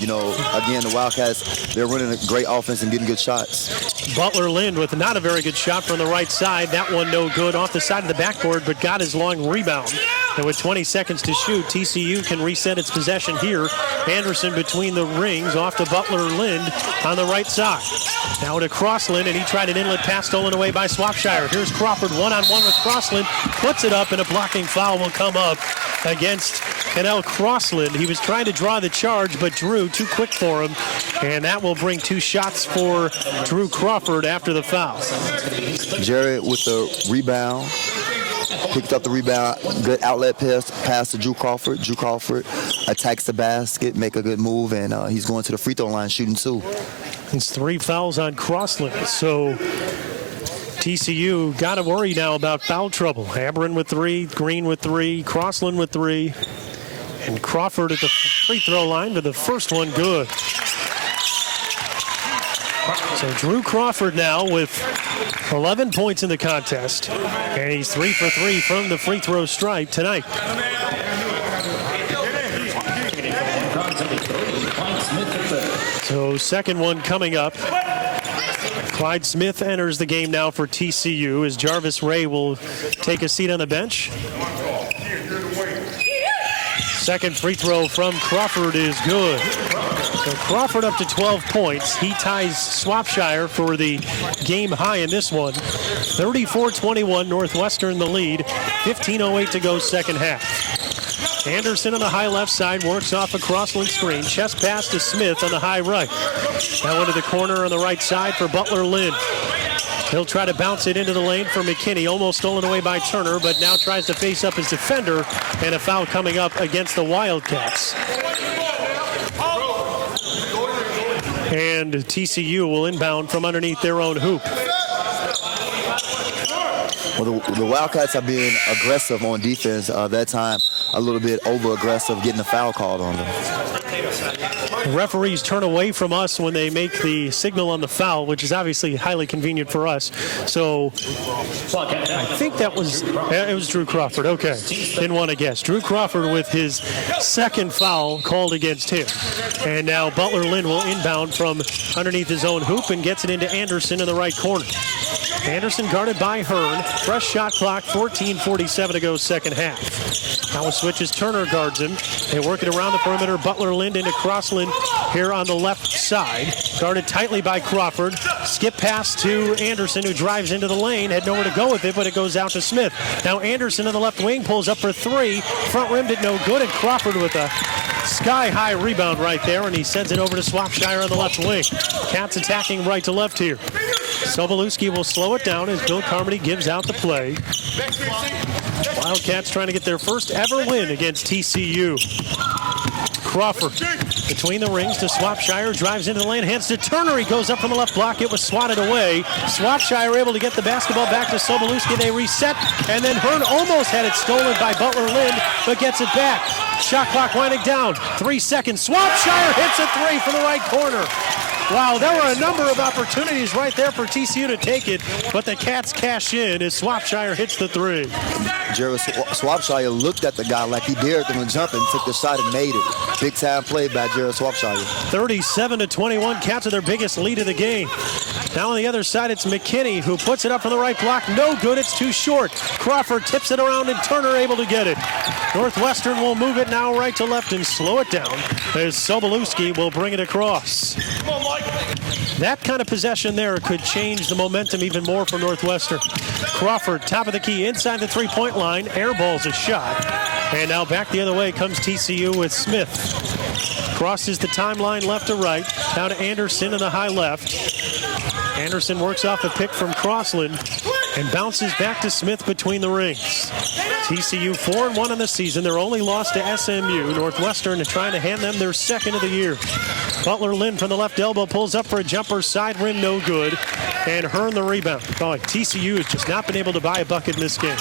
you know, again, the Wildcats, they're running a great offense and getting good shots. Butler Lind with not a very good shot from the right side. That one no good off the side of the backboard, but got his long rebound. And with 20 seconds to shoot, TCU can reset its possession here. Anderson between the rings off to Butler Lind on the right side. Now to Crossland, and he tried an inlet pass stolen away by Swopshire. Here's Crawford one-on-one with Crossland, puts it up, and a blocking foul will come up against Canel Crossland. He was trying to draw the charge, but Drew too quick for him, and that will bring 2 shots for Drew Crawford after the foul. Jared with the rebound. Picked up the rebound, good outlet pass to Drew Crawford. Drew Crawford attacks the basket, make a good move, and he's going to the free throw line shooting 2. It's 3 fouls on Crossland, so TCU got to worry now about foul trouble. Aberin with 3, Green with 3, Crossland with 3, and Crawford at the free throw line for the first one good. So Drew Crawford now with 11 points in the contest, and he's 3 for 3 from the free throw stripe tonight. So second one coming up. Clyde Smith enters the game now for TCU as Jarvis Ray will take a seat on the bench. Second free throw from Crawford is good. So Crawford up to 12 points. He ties Swopshire for the game high in this one. 34-21, Northwestern the lead. 15:08 to go second half. Anderson on the high left side works off a Crossland screen. Chest pass to Smith on the high right. Now into the corner on the right side for Butler Lind. He'll try to bounce it into the lane for McKinney. Almost stolen away by Turner, but now tries to face up his defender, and a foul coming up against the Wildcats. And TCU will inbound from underneath their own hoop. Well, the Wildcats are being aggressive on defense. That time, a little bit over-aggressive, getting a foul called on them. Referees turn away from us when they make the signal on the foul, which is obviously highly convenient for us. So I think it was Drew Crawford. Okay, didn't want to guess. Drew Crawford with his second foul called against him. And now Butler Lind will inbound from underneath his own hoop and gets it into Anderson in the right corner. Anderson guarded by Hearn. Fresh shot clock, 14:47 to go second half. Now with switches, Turner guards him. They work it around the perimeter. Butler Lind into Crossland here on the left side. Guarded tightly by Crawford. Skip pass to Anderson, who drives into the lane. Had nowhere to go with it, but it goes out to Smith. Now Anderson on the left wing pulls up for 3. Front rim did no good, and Crawford with a sky-high rebound right there, and he sends it over to Swopshire on the left wing. Cats attacking right to left here. Sobolewski will slow it down as Bill Carmody gives out the play. Wildcats trying to get their first ever win against TCU. Crawford between the rings to Swopshire, drives into the lane, hands to Turner. He goes up from the left block. It was swatted away. Swopshire able to get the basketball back to Sobolewski. They reset, and then Hearn almost had it stolen by Butler Lind, but gets it back. Shot clock winding down. 3 seconds. Swopshire hits a 3 from the right corner. Wow, there were a number of opportunities right there for TCU to take it, but the Cats cash in as Swopshire hits the 3. Jared Swopshire looked at the guy like he dared him to jump and took the shot and made it. Big time play by Jared Swopshire. 37-21, Cats are their biggest lead of the game. Now on the other side, it's McKinney who puts it up from the right block. No good, it's too short. Crawford tips it around and Turner able to get it. Northwestern will move it now right to left and slow it down as Sobolewski will bring it across. That kind of possession there could change the momentum even more for Northwestern. Crawford, top of the key, inside the three-point line, airballs a shot. And now back the other way comes TCU with Smith. Crosses the timeline left to right, down to Anderson in the high left. Anderson works off a pick from Crossland and bounces back to Smith between the rings. TCU 4-1 on the season. Their only loss to SMU. Northwestern trying to hand them their second of the year. Butler Lind from the left elbow pulls up for a jumper, side rim no good, and Hearn the rebound. Oh, TCU has just not been able to buy a bucket in this game.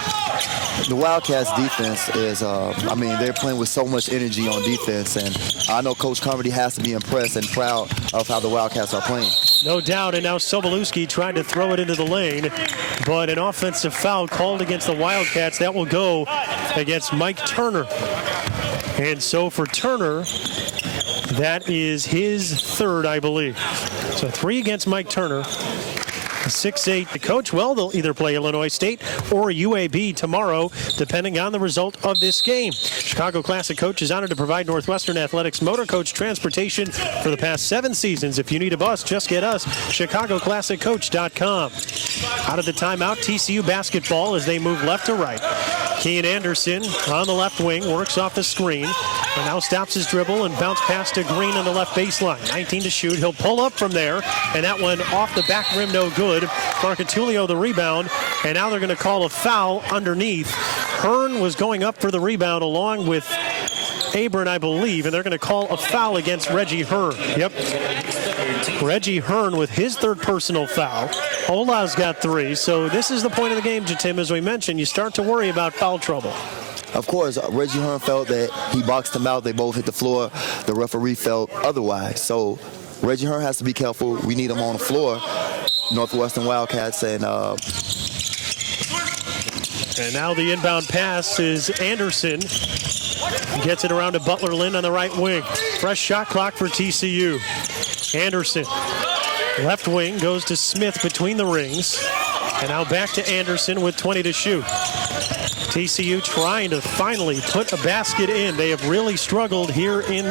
The Wildcats defense is, they're playing with so much energy on defense, and I know Coach Carmody has to be impressed and proud of how the Wildcats are playing. No doubt, and now Sobolewski tried to throw it into the lane, but an offensive foul called against the Wildcats. That will go against Mike Turner. And so for Turner, that is his third, I believe. So 3 against Mike Turner. 6-8 the coach. Well, they'll either play Illinois State or UAB tomorrow, depending on the result of this game. Chicago Classic coach is honored to provide Northwestern Athletics motor coach transportation for the past 7 seasons. If you need a bus, just get us. ChicagoClassicCoach.com. Out of the timeout, TCU basketball as they move left to right. Kean Anderson on the left wing, works off the screen, and now stops his dribble and bounce pass to Green on the left baseline. 19 to shoot. He'll pull up from there, and that one off the back rim, no good. Marcatulio the rebound, and now they're going to call a foul underneath. Hearn was going up for the rebound along with Abram, I believe, and they're going to call a foul against Reggie Hearn. Yep. Reggie Hearn with his 3rd personal foul. Ola's got 3, so this is the point of the game, Tim. As we mentioned, you start to worry about foul trouble. Of course, Reggie Hearn felt that he boxed him out. They both hit the floor. The referee felt otherwise. So Reggie Hearn has to be careful. We need him on the floor. Northwestern Wildcats and now the inbound pass is Anderson. Gets it around to Butler Lynn on the right wing. Fresh shot clock for TCU. Anderson, left wing, goes to Smith between the rings. And now back to Anderson with 20 to shoot. TCU trying to finally put a basket in. They have really struggled here in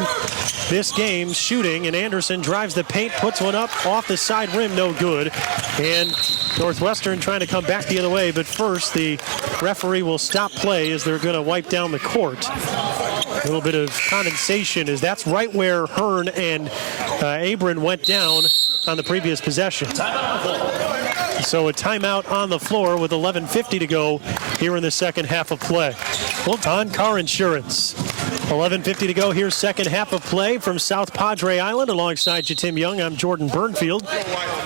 this game shooting, and Anderson drives the paint, puts one up off the side rim, no good. And Northwestern trying to come back the other way, but first the referee will stop play as they're going to wipe down the court. A little bit of condensation as that's right where Hearn and Abram went down on the previous possession. So a timeout on the floor with 11:50 to go here in the second half of play. Well, on Car Insurance. 11:50 to go here, second half of play from South Padre Island. Alongside Tim Young, I'm Jordan Burnfield.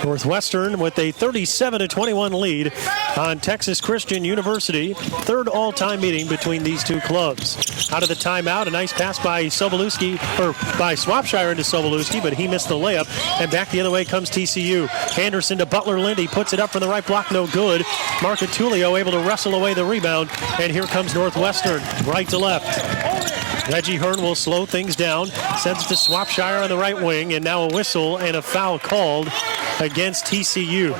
Northwestern with a 37-21 lead on Texas Christian University. 3rd all-time meeting between these two clubs. Out of the timeout, a nice pass by Sobolewski, or by Swopshire into Sobolewski, but he missed the layup. And back the other way comes TCU. Anderson to Butler Lindy, puts it up from the right block, no good. Marcatulio able to wrestle away the rebound, and here comes Northwestern, right to left. Reggie Hearn will slow things down, sends it to Swopshire on the right wing, and now a whistle and a foul called against TCU.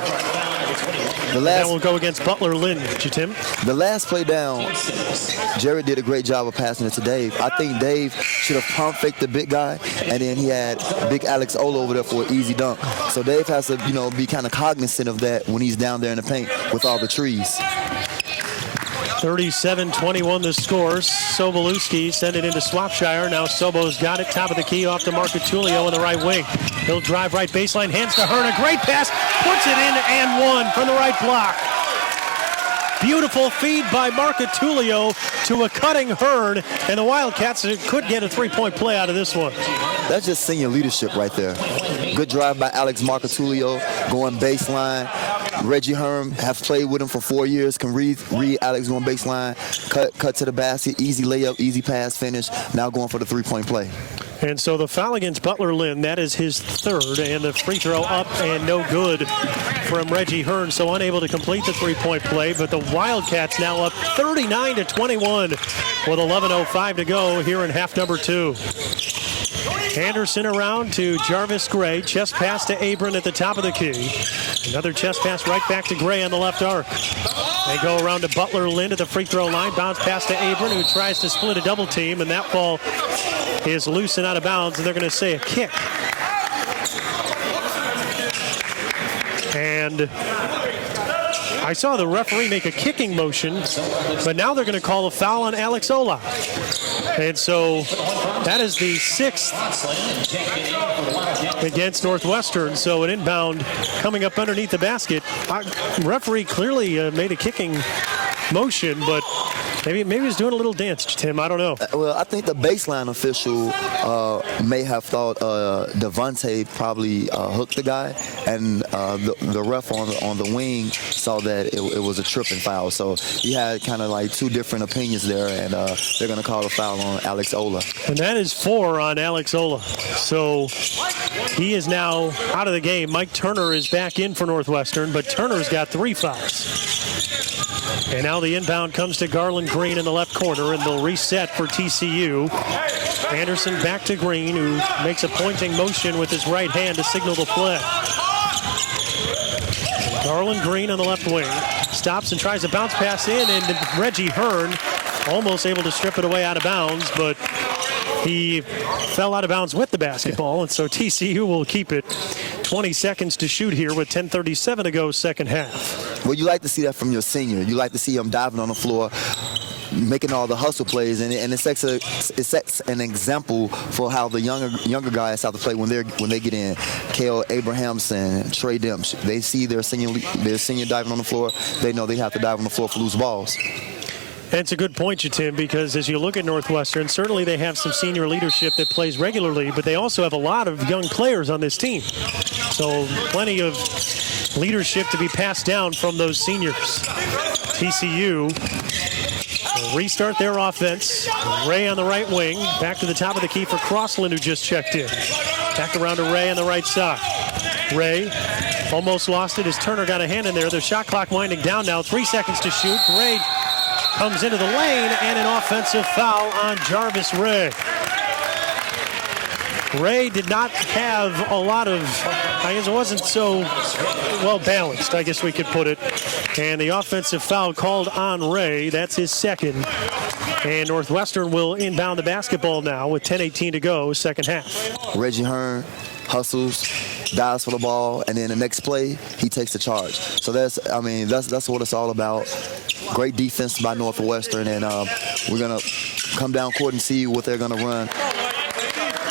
That will go against Butler Lynn, Tim. The last play down, Jared did a great job of passing it to Dave. I think Dave should have pump faked the big guy, and then he had big Alex Ola over there for an easy dunk. So Dave has to, be kind of cognizant of that when he's down there in the paint with all the trees. 37-21 the scores. Sobolewski sent it into Swopshire. Now Sobo's got it, top of the key, off to Marcatulio on the right wing. He'll drive right baseline, hands to Hearn, a great pass, puts it in and one from the right block. Beautiful feed by Marcatulio to a cutting Hearn, and the Wildcats could get a 3-point play out of this one. That's just senior leadership right there. Good drive by Alex Marcatulio, going baseline. Reggie Hearn have played with him for 4 years, can read Alex going baseline, cut to the basket, easy layup, easy pass, finish, now going for the 3-point play. And so the foul against Butler Lynn, that is his 3rd, and the free throw up and no good from Reggie Hearn, so unable to complete the 3-point play. But the Wildcats now up 39-21 with 11:05 to go here in half number 2. Anderson around to Jarvis Gray, chest pass to Abram at the top of the key. Another chest pass right back to Gray on the left arc. They go around to Butler Lynn at the free throw line, bounce pass to Abram, who tries to split a double team, and that ball is loose and out of bounds, and they're going to say a kick. And I saw the referee make a kicking motion, but now they're going to call a foul on Alex Ola. And so that is the 6th against Northwestern. So an inbound coming up underneath the basket. Referee clearly made a kicking motion, but maybe he's doing a little dance, Tim. I don't know. Well, I think the baseline official may have thought Devontae probably hooked the guy, and the ref on the wing saw that it was a tripping foul. So he had kind of like 2 different opinions there, and they're going to call a foul on Alex Ola. And that is 4 on Alex Ola. So he is now out of the game. Mike Turner is back in for Northwestern, but Turner's got 3 fouls. And now the inbound comes to Garland Green in the left corner, and they'll reset for TCU. Anderson back to Green, who makes a pointing motion with his right hand to signal the play. Garland Green on the left wing. Stops and tries to bounce pass in, and Reggie Hearn almost able to strip it away out of bounds, but he fell out of bounds with the basketball, and so TCU will keep it. 20 seconds to shoot here with 10:37 to go second half. Well, you like to see that from your senior. You like to see him diving on the floor, making all the hustle plays, and it sets an example for how the younger guys have to play when they get in. Kale Abrahamson, Trey Demps, they see their senior diving on the floor. They know they have to dive on the floor for loose balls. And it's a good point, Tim, because as you look at Northwestern, certainly they have some senior leadership that plays regularly, but they also have a lot of young players on this team. So plenty of leadership to be passed down from those seniors. TCU will restart their offense. Ray on the right wing. Back to the top of the key for Crossland, who just checked in. Back around to Ray on the right side. Ray almost lost it as Turner got a hand in there. The shot clock winding down now. 3 seconds to shoot. Ray comes into the lane, and an offensive foul on Jarvis Ray. Ray did not have a lot of, I guess it wasn't so well balanced, I guess we could put it. And the offensive foul called on Ray. That's his second. And Northwestern will inbound the basketball now with 10:18 to go, second half. Reggie Hearn hustles, dives for the ball, and then the next play, he takes the charge. So that's what it's all about. Great defense by Northwestern, and we're going to come down court and see what they're going to run.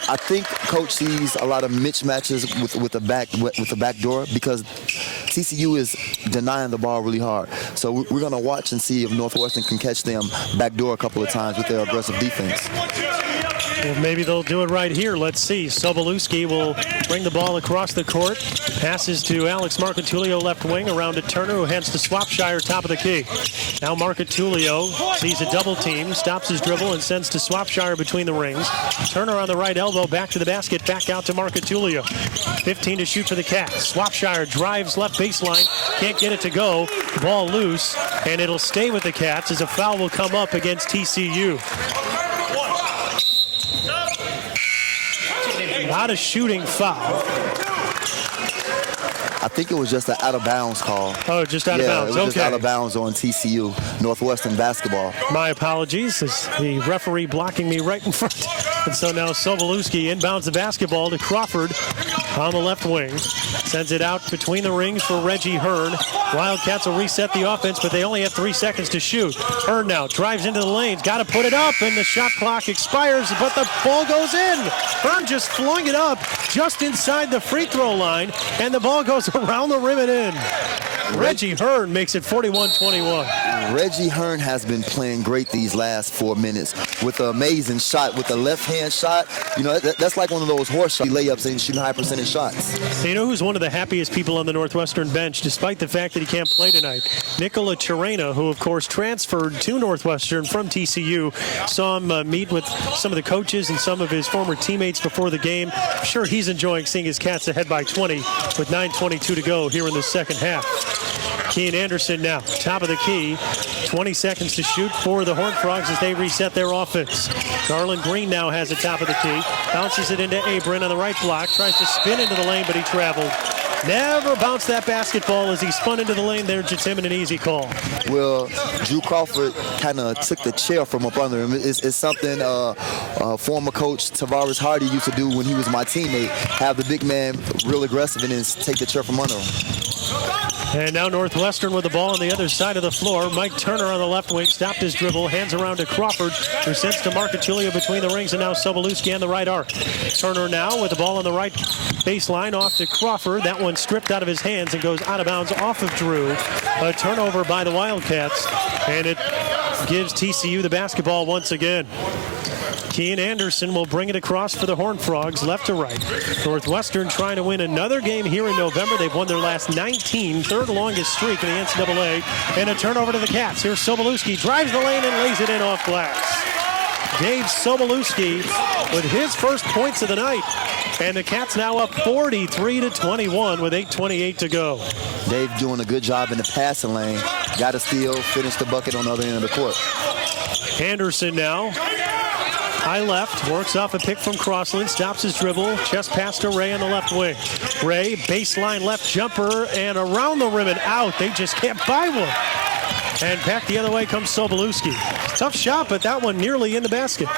I think Coach sees a lot of mismatches with the back door because TCU is denying the ball really hard. So we're going to watch and see if Northwestern can catch them back door a couple of times with their aggressive defense. Well, maybe they'll do it right here. Let's see. Sobolewski will bring the ball across the court. Passes to Alex Marcatulio, left wing, around to Turner, who heads to Swopshire, top of the key. Now Marcatulio sees a double team, stops his dribble, and sends to Swopshire between the rings. Turner on the right elbow, back to the basket, back out to Marcatulio. 15 to shoot for the Cats. Swopshire drives left baseline, can't get it to go. Ball loose, and it'll stay with the Cats as a foul will come up against TCU. Not a shooting foul. I think it was just an out-of-bounds call. Oh, just out of bounds. Yeah, it was okay. just out of bounds on TCU, Northwestern basketball. My apologies. As the referee blocking me right in front. And so now Sobolewski inbounds the basketball to Crawford on the left wing. Sends it out between the rings for Reggie Hearn. Wildcats will reset the offense, but they only have 3 seconds to shoot. Hearn now drives into the lanes. Got to put it up, and the shot clock expires, but the ball goes in. Hearn just flung it up just inside the free throw line, and the ball goes around the rim and in. Reggie Hearn makes it 41-21. Reggie Hearn has been playing great these last 4 minutes with an amazing shot, with a left-hand shot. You know, that's like one of those horse shot layups and shooting high percentage shots. You know who's one of the happiest people on the Northwestern bench, despite the fact that he can't play tonight? Nicola Chirena, who, of course, transferred to Northwestern from TCU. Saw him meet with some of the coaches and some of his former teammates before the game. I'm sure he's enjoying seeing his Cats ahead by 20 with 9:22 to go here in the second half. Kean Anderson now, top of the key. 20 seconds to shoot for the Horned Frogs as they reset their offense. Garland Green now has it top of the key. Bounces it into Abrin on the right block. Tries to spin into the lane, but he traveled. Never bounced that basketball as he spun into the lane there. Just him an easy call. Well, Drew Crawford kind of took the chair from up under him. It's something former coach Tavares Hardy used to do when he was my teammate. Have the big man real aggressive and then take the chair from under him. And now Northwestern with the ball on the other side of the floor. Mike Turner on the left wing stopped his dribble, hands around to Crawford, who sends to Marcatulio between the rings, and now Sobolewski on the right arc. Turner now with the ball on the right baseline off to Crawford. That one stripped out of his hands and goes out of bounds off of Drew. A turnover by the Wildcats, and it gives TCU the basketball once again. Kean Anderson will bring it across for the Horned Frogs, left to right. Northwestern trying to win another game here in November. They've won their last 19, third longest streak in the NCAA. And a turnover to the Cats. Here's Sobolewski, drives the lane and lays it in off glass. Dave Sobolewski with his first points of the night. And the Cats now up 43-21 with 8:28 to go. Dave doing a good job in the passing lane. got a steal, finished the bucket on the other end of the court. Anderson now. High left, works off a pick from Crossland, stops his dribble, chest pass to Ray on the left wing. Ray, baseline left jumper, and around the rim and out. They just can't buy one. And back the other way comes Sobolewski. Tough shot, but that one nearly in the basket.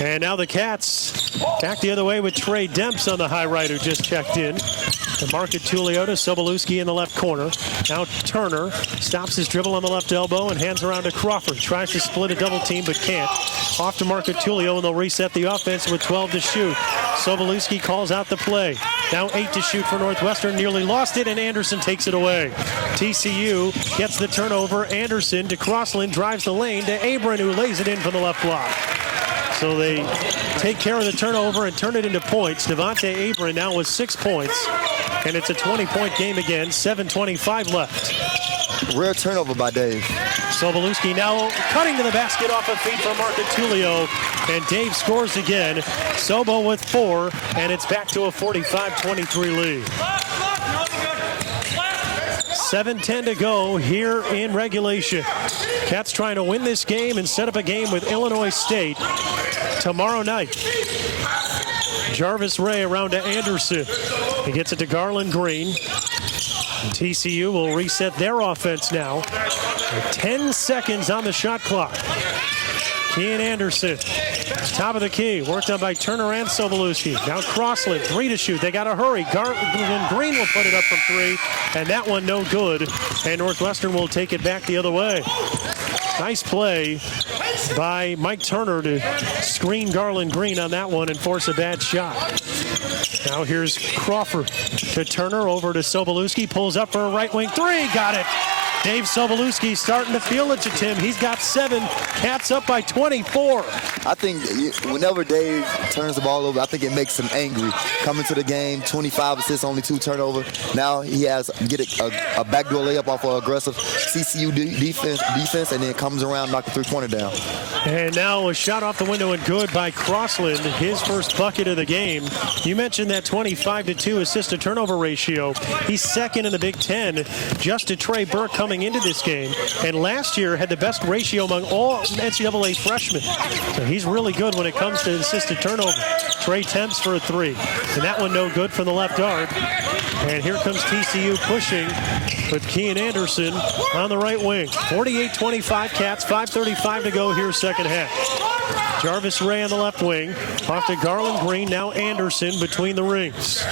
And now the Cats back the other way with Trey Demps on the high right who just checked in. To Marco Tullio to Sobolewski in the left corner. Now Turner stops his dribble on the left elbow and hands around to Crawford. Tries to split a double team but can't. Off to Marco Tullio and they'll reset the offense with 12 to shoot. Sobolewski calls out the play. Now 8 to shoot for Northwestern. Nearly lost it and Anderson takes it away. TCU gets the turnover. Anderson to Crossland, drives the lane to Abram who lays it in from the left block. So they take care of the turnover and turn it into points. Devontae Abram now with 6 points. And it's a 20-point game again, 7:25 left. Rare turnover by Dave. Sobolewski now cutting to the basket off a feed from Marco Tullio. And Dave scores again. Sobo with 4, and it's back to a 45-23 lead. 7:10 to go here in regulation. Cats trying to win this game and set up a game with Illinois State tomorrow night. Jarvis Ray around to Anderson. He gets it to Garland Green. TCU will reset their offense now. 10 seconds on the shot clock. Kean Anderson, top of the key, worked on by Turner and Sobolewski. Now Crossland, 3 to shoot. They got to hurry. Garland Green will put it up from 3, and that one no good. And Northwestern will take it back the other way. Nice play by Mike Turner to screen Garland Green on that one and force a bad shot. Now here's Crawford to Turner, over to Sobolewski, pulls up for a right wing 3, got it. Dave Sobolewski starting to feel it to Tim. He's got 7. Cats up by 24. I think whenever Dave turns the ball over, I think it makes him angry. Coming to the game, 25 assists, only 2 turnovers. Now he has a backdoor layup off of aggressive CCU defense, and then comes around, knock the three-pointer down. And now a shot off the window and good by Crossland, his first bucket of the game. You mentioned that 25-2 assist-to-turnover ratio. He's second in the Big Ten, just to Trey Burke coming into this game, and last year had the best ratio among all NCAA freshmen. So he's really good when it comes to assisted turnover. Trey Temps for a 3, and that one no good from the left arc. And here comes TCU pushing with Kean Anderson on the right wing. 48-25 Cats, 5:35 to go here, second half. Jarvis Ray on the left wing, off to Garland Green, now Anderson between the rings.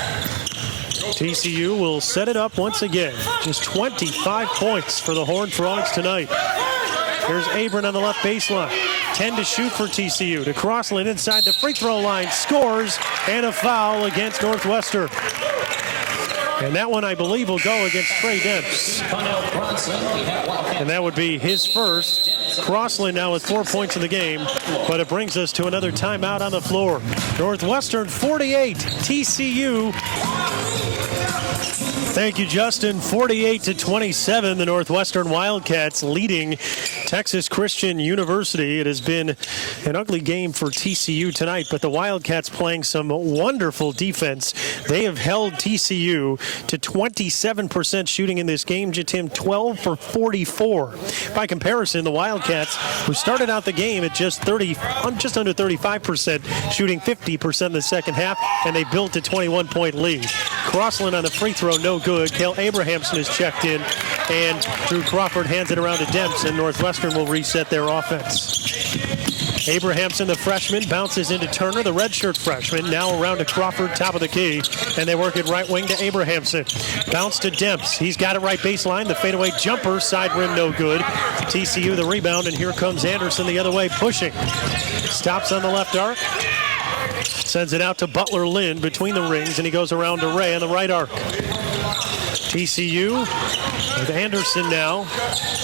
TCU will set it up once again. Just 25 points for the Horned Frogs tonight. Here's Abram on the left baseline. 10 to shoot for TCU. To Crossland inside the free throw line. Scores, and a foul against Northwestern. And that one, I believe, will go against Trey Demps. And that would be his first. Crossland now with 4 points in the game, but it brings us to another timeout on the floor. Northwestern 48, TCU. Thank you, Justin. 48-27, the Northwestern Wildcats leading Texas Christian University. It has been an ugly game for TCU tonight, but the Wildcats playing some wonderful defense. They have held TCU to 27% shooting in this game. Tim, 12 for 44. By comparison, the Wildcats, who started out the game at just under 35%, shooting 50% in the second half, and they built a 21-point lead. Crossland on the free throw, no good. Cale Abrahamson is checked in, and Drew Crawford hands it around to Demps, and Northwestern will reset their offense. Abrahamson, the freshman, bounces into Turner, the redshirt freshman, now around to Crawford, top of the key, and they work it right wing to Abrahamson. Bounce to Demps. He's got it right baseline. The fadeaway jumper, side rim, no good. TCU the rebound, and here comes Anderson the other way, pushing. Stops on the left arc. Sends it out to Butler Lynn between the rings, and he goes around to Ray on the right arc. TCU with Anderson now.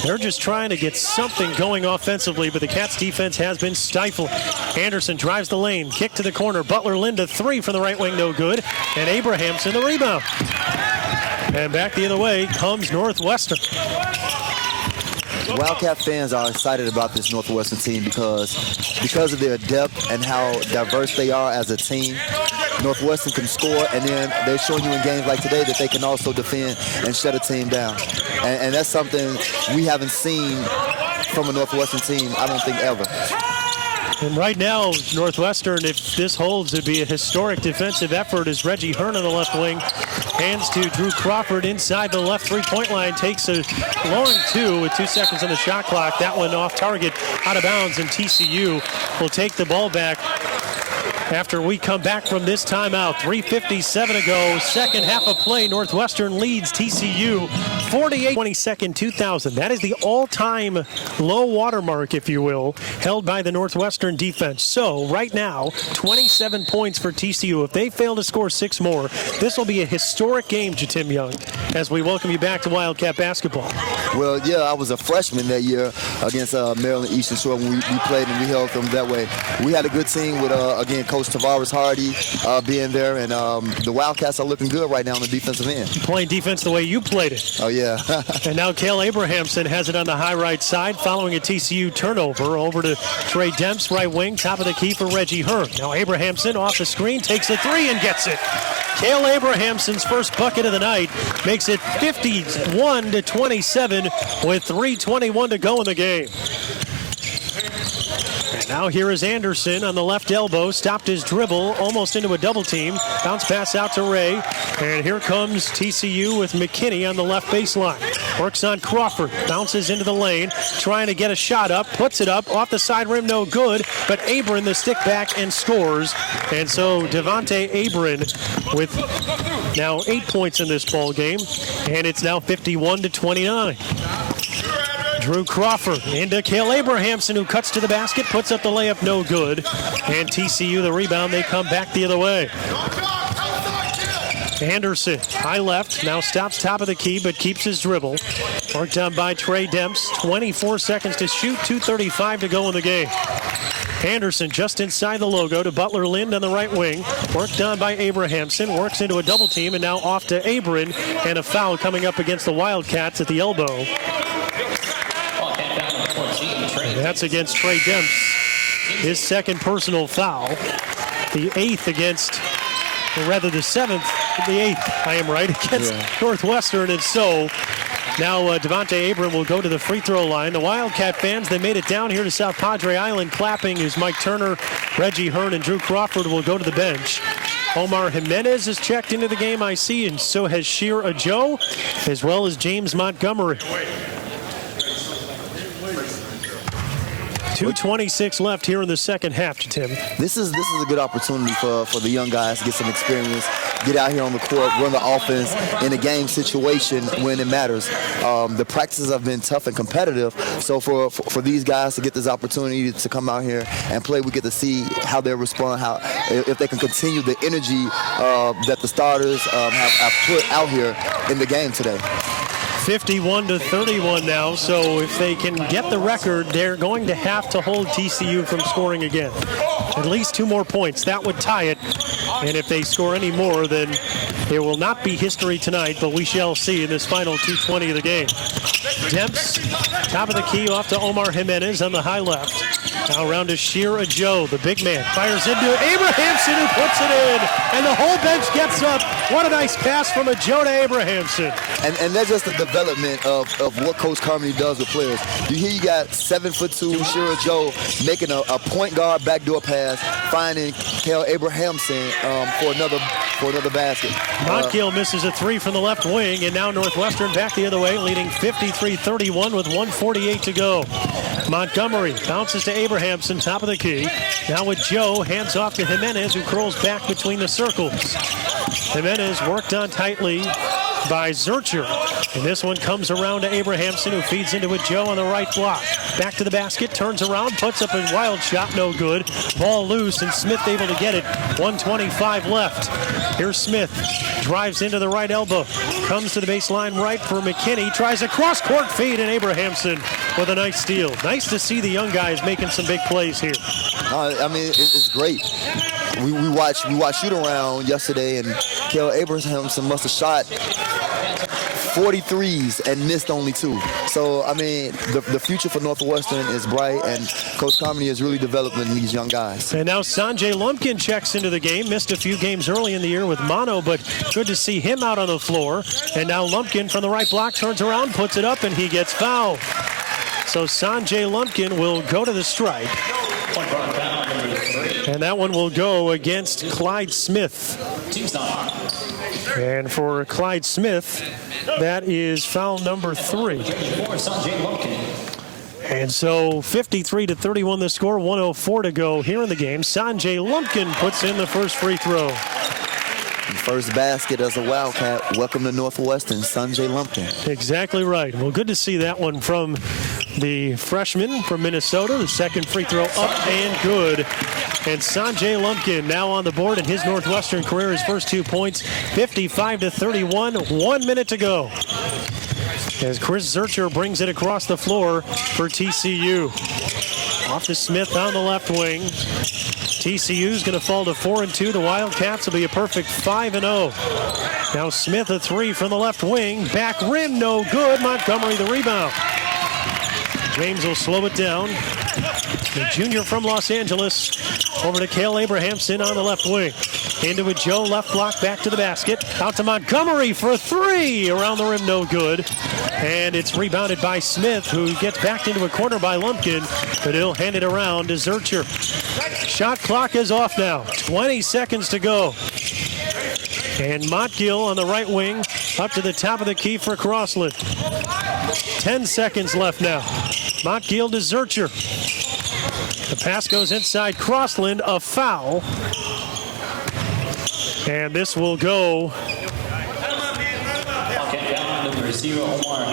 They're just trying to get something going offensively, but the Cats defense has been stifled. Anderson drives the lane, kick to the corner. Butler Lynn to 3 from the right wing, no good. And Abrahamson the rebound. And back the other way comes Northwestern. Wildcat fans are excited about this Northwestern team because of their depth and how diverse they are as a team. Northwestern can score, and then they're showing you in games like today that they can also defend and shut a team down. And that's something we haven't seen from a Northwestern team, I don't think, ever. And right now, Northwestern, if this holds, it'd be a historic defensive effort as Reggie Hearn on the left wing hands to Drew Crawford inside the left three-point line, takes a long two with 2 seconds on the shot clock. That one off target, out of bounds, and TCU will take the ball back after we come back from this timeout. 3:57 to go, second half of play. Northwestern leads TCU 48. 22nd, 2000. That is the all-time low water mark, if you will, held by the Northwestern defense. So right now, 27 points for TCU. If they fail to score 6 more, this will be a historic game, Jatim Young, as we welcome you back to Wildcat basketball. Well, yeah, I was a freshman that year against Maryland Eastern Shore when we played and we held them that way. We had a good team with, again, Coach Tavares Hardy being there, and the Wildcats are looking good right now on the defensive end. Playing defense the way you played it. Oh, yeah. And now Cale Abrahamson has it on the high right side following a TCU turnover. Over to Trey Demps, right wing, top of the key for Reggie Hearn. Now Abrahamson off the screen, takes a three and gets it. Cale Abrahamson's first bucket of the night makes it 51-27 with 3:21 to go in the game. Now here is Anderson on the left elbow, stopped his dribble, almost into a double team. Bounce pass out to Ray, and here comes TCU with McKinney on the left baseline. Works on Crawford, bounces into the lane, trying to get a shot up, puts it up, off the side rim, no good, but Abrin the stick back and scores. And so Devontae Abrin with now 8 points in this ball game, and it's now 51-29. Drew Crawford into Cale Abrahamson, who cuts to the basket, puts up the layup, no good. And TCU the rebound, they come back the other way. Anderson, high left, now stops top of the key, but keeps his dribble. Worked on by Trey Demps, 24 seconds to shoot, 2:35 to go in the game. Anderson just inside the logo to Butler Lind on the right wing. Worked on by Abrahamson, works into a double team, and now off to Abrin, and a foul coming up against the Wildcats at the elbow. That's against Trey Demps, his second personal foul. The 8th against, or rather the 7th, the 8th, I am right, against Northwestern. And so now Devontae Abrin will go to the free throw line. The Wildcat fans, they made it down here to South Padre Island clapping as Mike Turner, Reggie Hearn, and Drew Crawford will go to the bench. Omar Jimenez has checked into the game, I see, and so has Sheer Ajo, as well as James Montgomery. 2:26 left here in the second half, Tim. This is a good opportunity for the young guys to get some experience, get out here on the court, run the offense in a game situation when it matters. The practices have been tough and competitive, so for these guys to get this opportunity to come out here and play, we get to see how they respond, how if they can continue the energy that the starters have put out here in the game today. 51-31 now, so if they can get the record, they're going to have to hold TCU from scoring again. At least 2 more points. That would tie it. And if they score any more, then it will not be history tonight, but we shall see in this final 2:20 of the game. Demps, top of the key, off to Omar Jimenez on the high left. Now around to Sheer Ajo, the big man. Fires into Abrahamson, who puts it in. And the whole bench gets up. What a nice pass from Ajo to Abrahamson. And that's just the development of what Coach Carmody does with players. You got 7'2" Sheer Ajo making a point guard backdoor pass, finding Cale Abrahamson for another basket. Montgill misses a 3 from the left wing, and now Northwestern back the other way, leading 53-31 with 1:48 to go. Montgomery bounces to Abrahamson, top of the key. Now with Joe, hands off to Jimenez, who curls back between the circles. Jimenez worked on tightly by Zurcher. And this one comes around to Abrahamson, who feeds into it. Joe on the right block. Back to the basket, turns around, puts up a wild shot, no good. Ball loose, and Smith able to get it. 1:25 left. Here's Smith. Drives into the right elbow. Comes to the baseline right for McKinney. Tries a cross-court feed, and Abrahamson with a nice steal. Nice to see the young guys making some big plays here. I mean, it's great. We watched shoot around yesterday, and Cale Abrahamson must have shot 43s and missed only 2. So, I mean, the future for Northwestern is bright, and Coach Carmody is really developing these young guys. And now Sanjay Lumpkin checks into the game. Missed a few games early in the year with mono, but good to see him out on the floor. And now Lumpkin from the right block turns around, puts it up, and he gets fouled. So Sanjay Lumpkin will go to the stripe. And that one will go against Clyde Smith. And for Clyde Smith, that is foul number 3. And so 53-31 the score, 1:04 to go here in the game. Sanjay Lumpkin puts in the first free throw. First basket as a Wildcat. Welcome to Northwestern, Sanjay Lumpkin. Exactly right. Well, good to see that one from the freshman from Minnesota. The second free throw up and good. And Sanjay Lumpkin now on the board in his Northwestern career. His first 2 points, 55-31, 1 minute to go. As Chris Zurcher brings it across the floor for TCU. Off to Smith on the left wing. TCU is going to fall to 4-2. The Wildcats will be a perfect 5-0. Now Smith a 3 from the left wing. Back rim, no good. Montgomery the rebound. James will slow it down. The junior from Los Angeles over to Cale Abrahamson on the left wing. Into it, Joe, left block, back to the basket. Out to Montgomery for 3. Around the rim, no good. And it's rebounded by Smith, who gets backed into a corner by Lumpkin, but he'll hand it around to Zurcher. Shot clock is off now. 20 seconds to go. And Montgill on the right wing, up to the top of the key for Crossland. 10 seconds left now. Montgill to Zurcher. The pass goes inside Crossland, a foul. And this will go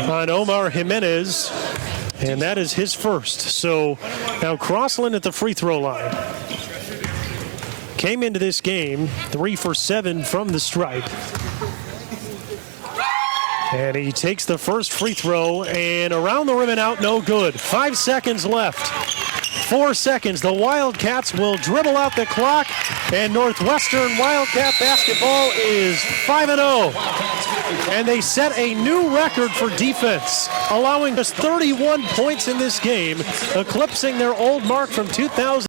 on Omar Jimenez, and that is his first. So now Crossland at the free throw line. Came into this game 3 for 7 from the stripe. And he takes the first free throw, and around the rim and out, no good. 5 seconds left. 4 seconds. The Wildcats will dribble out the clock, and Northwestern Wildcat basketball is 5-0. And they set a new record for defense, allowing just 31 points in this game, eclipsing their old mark from 2000.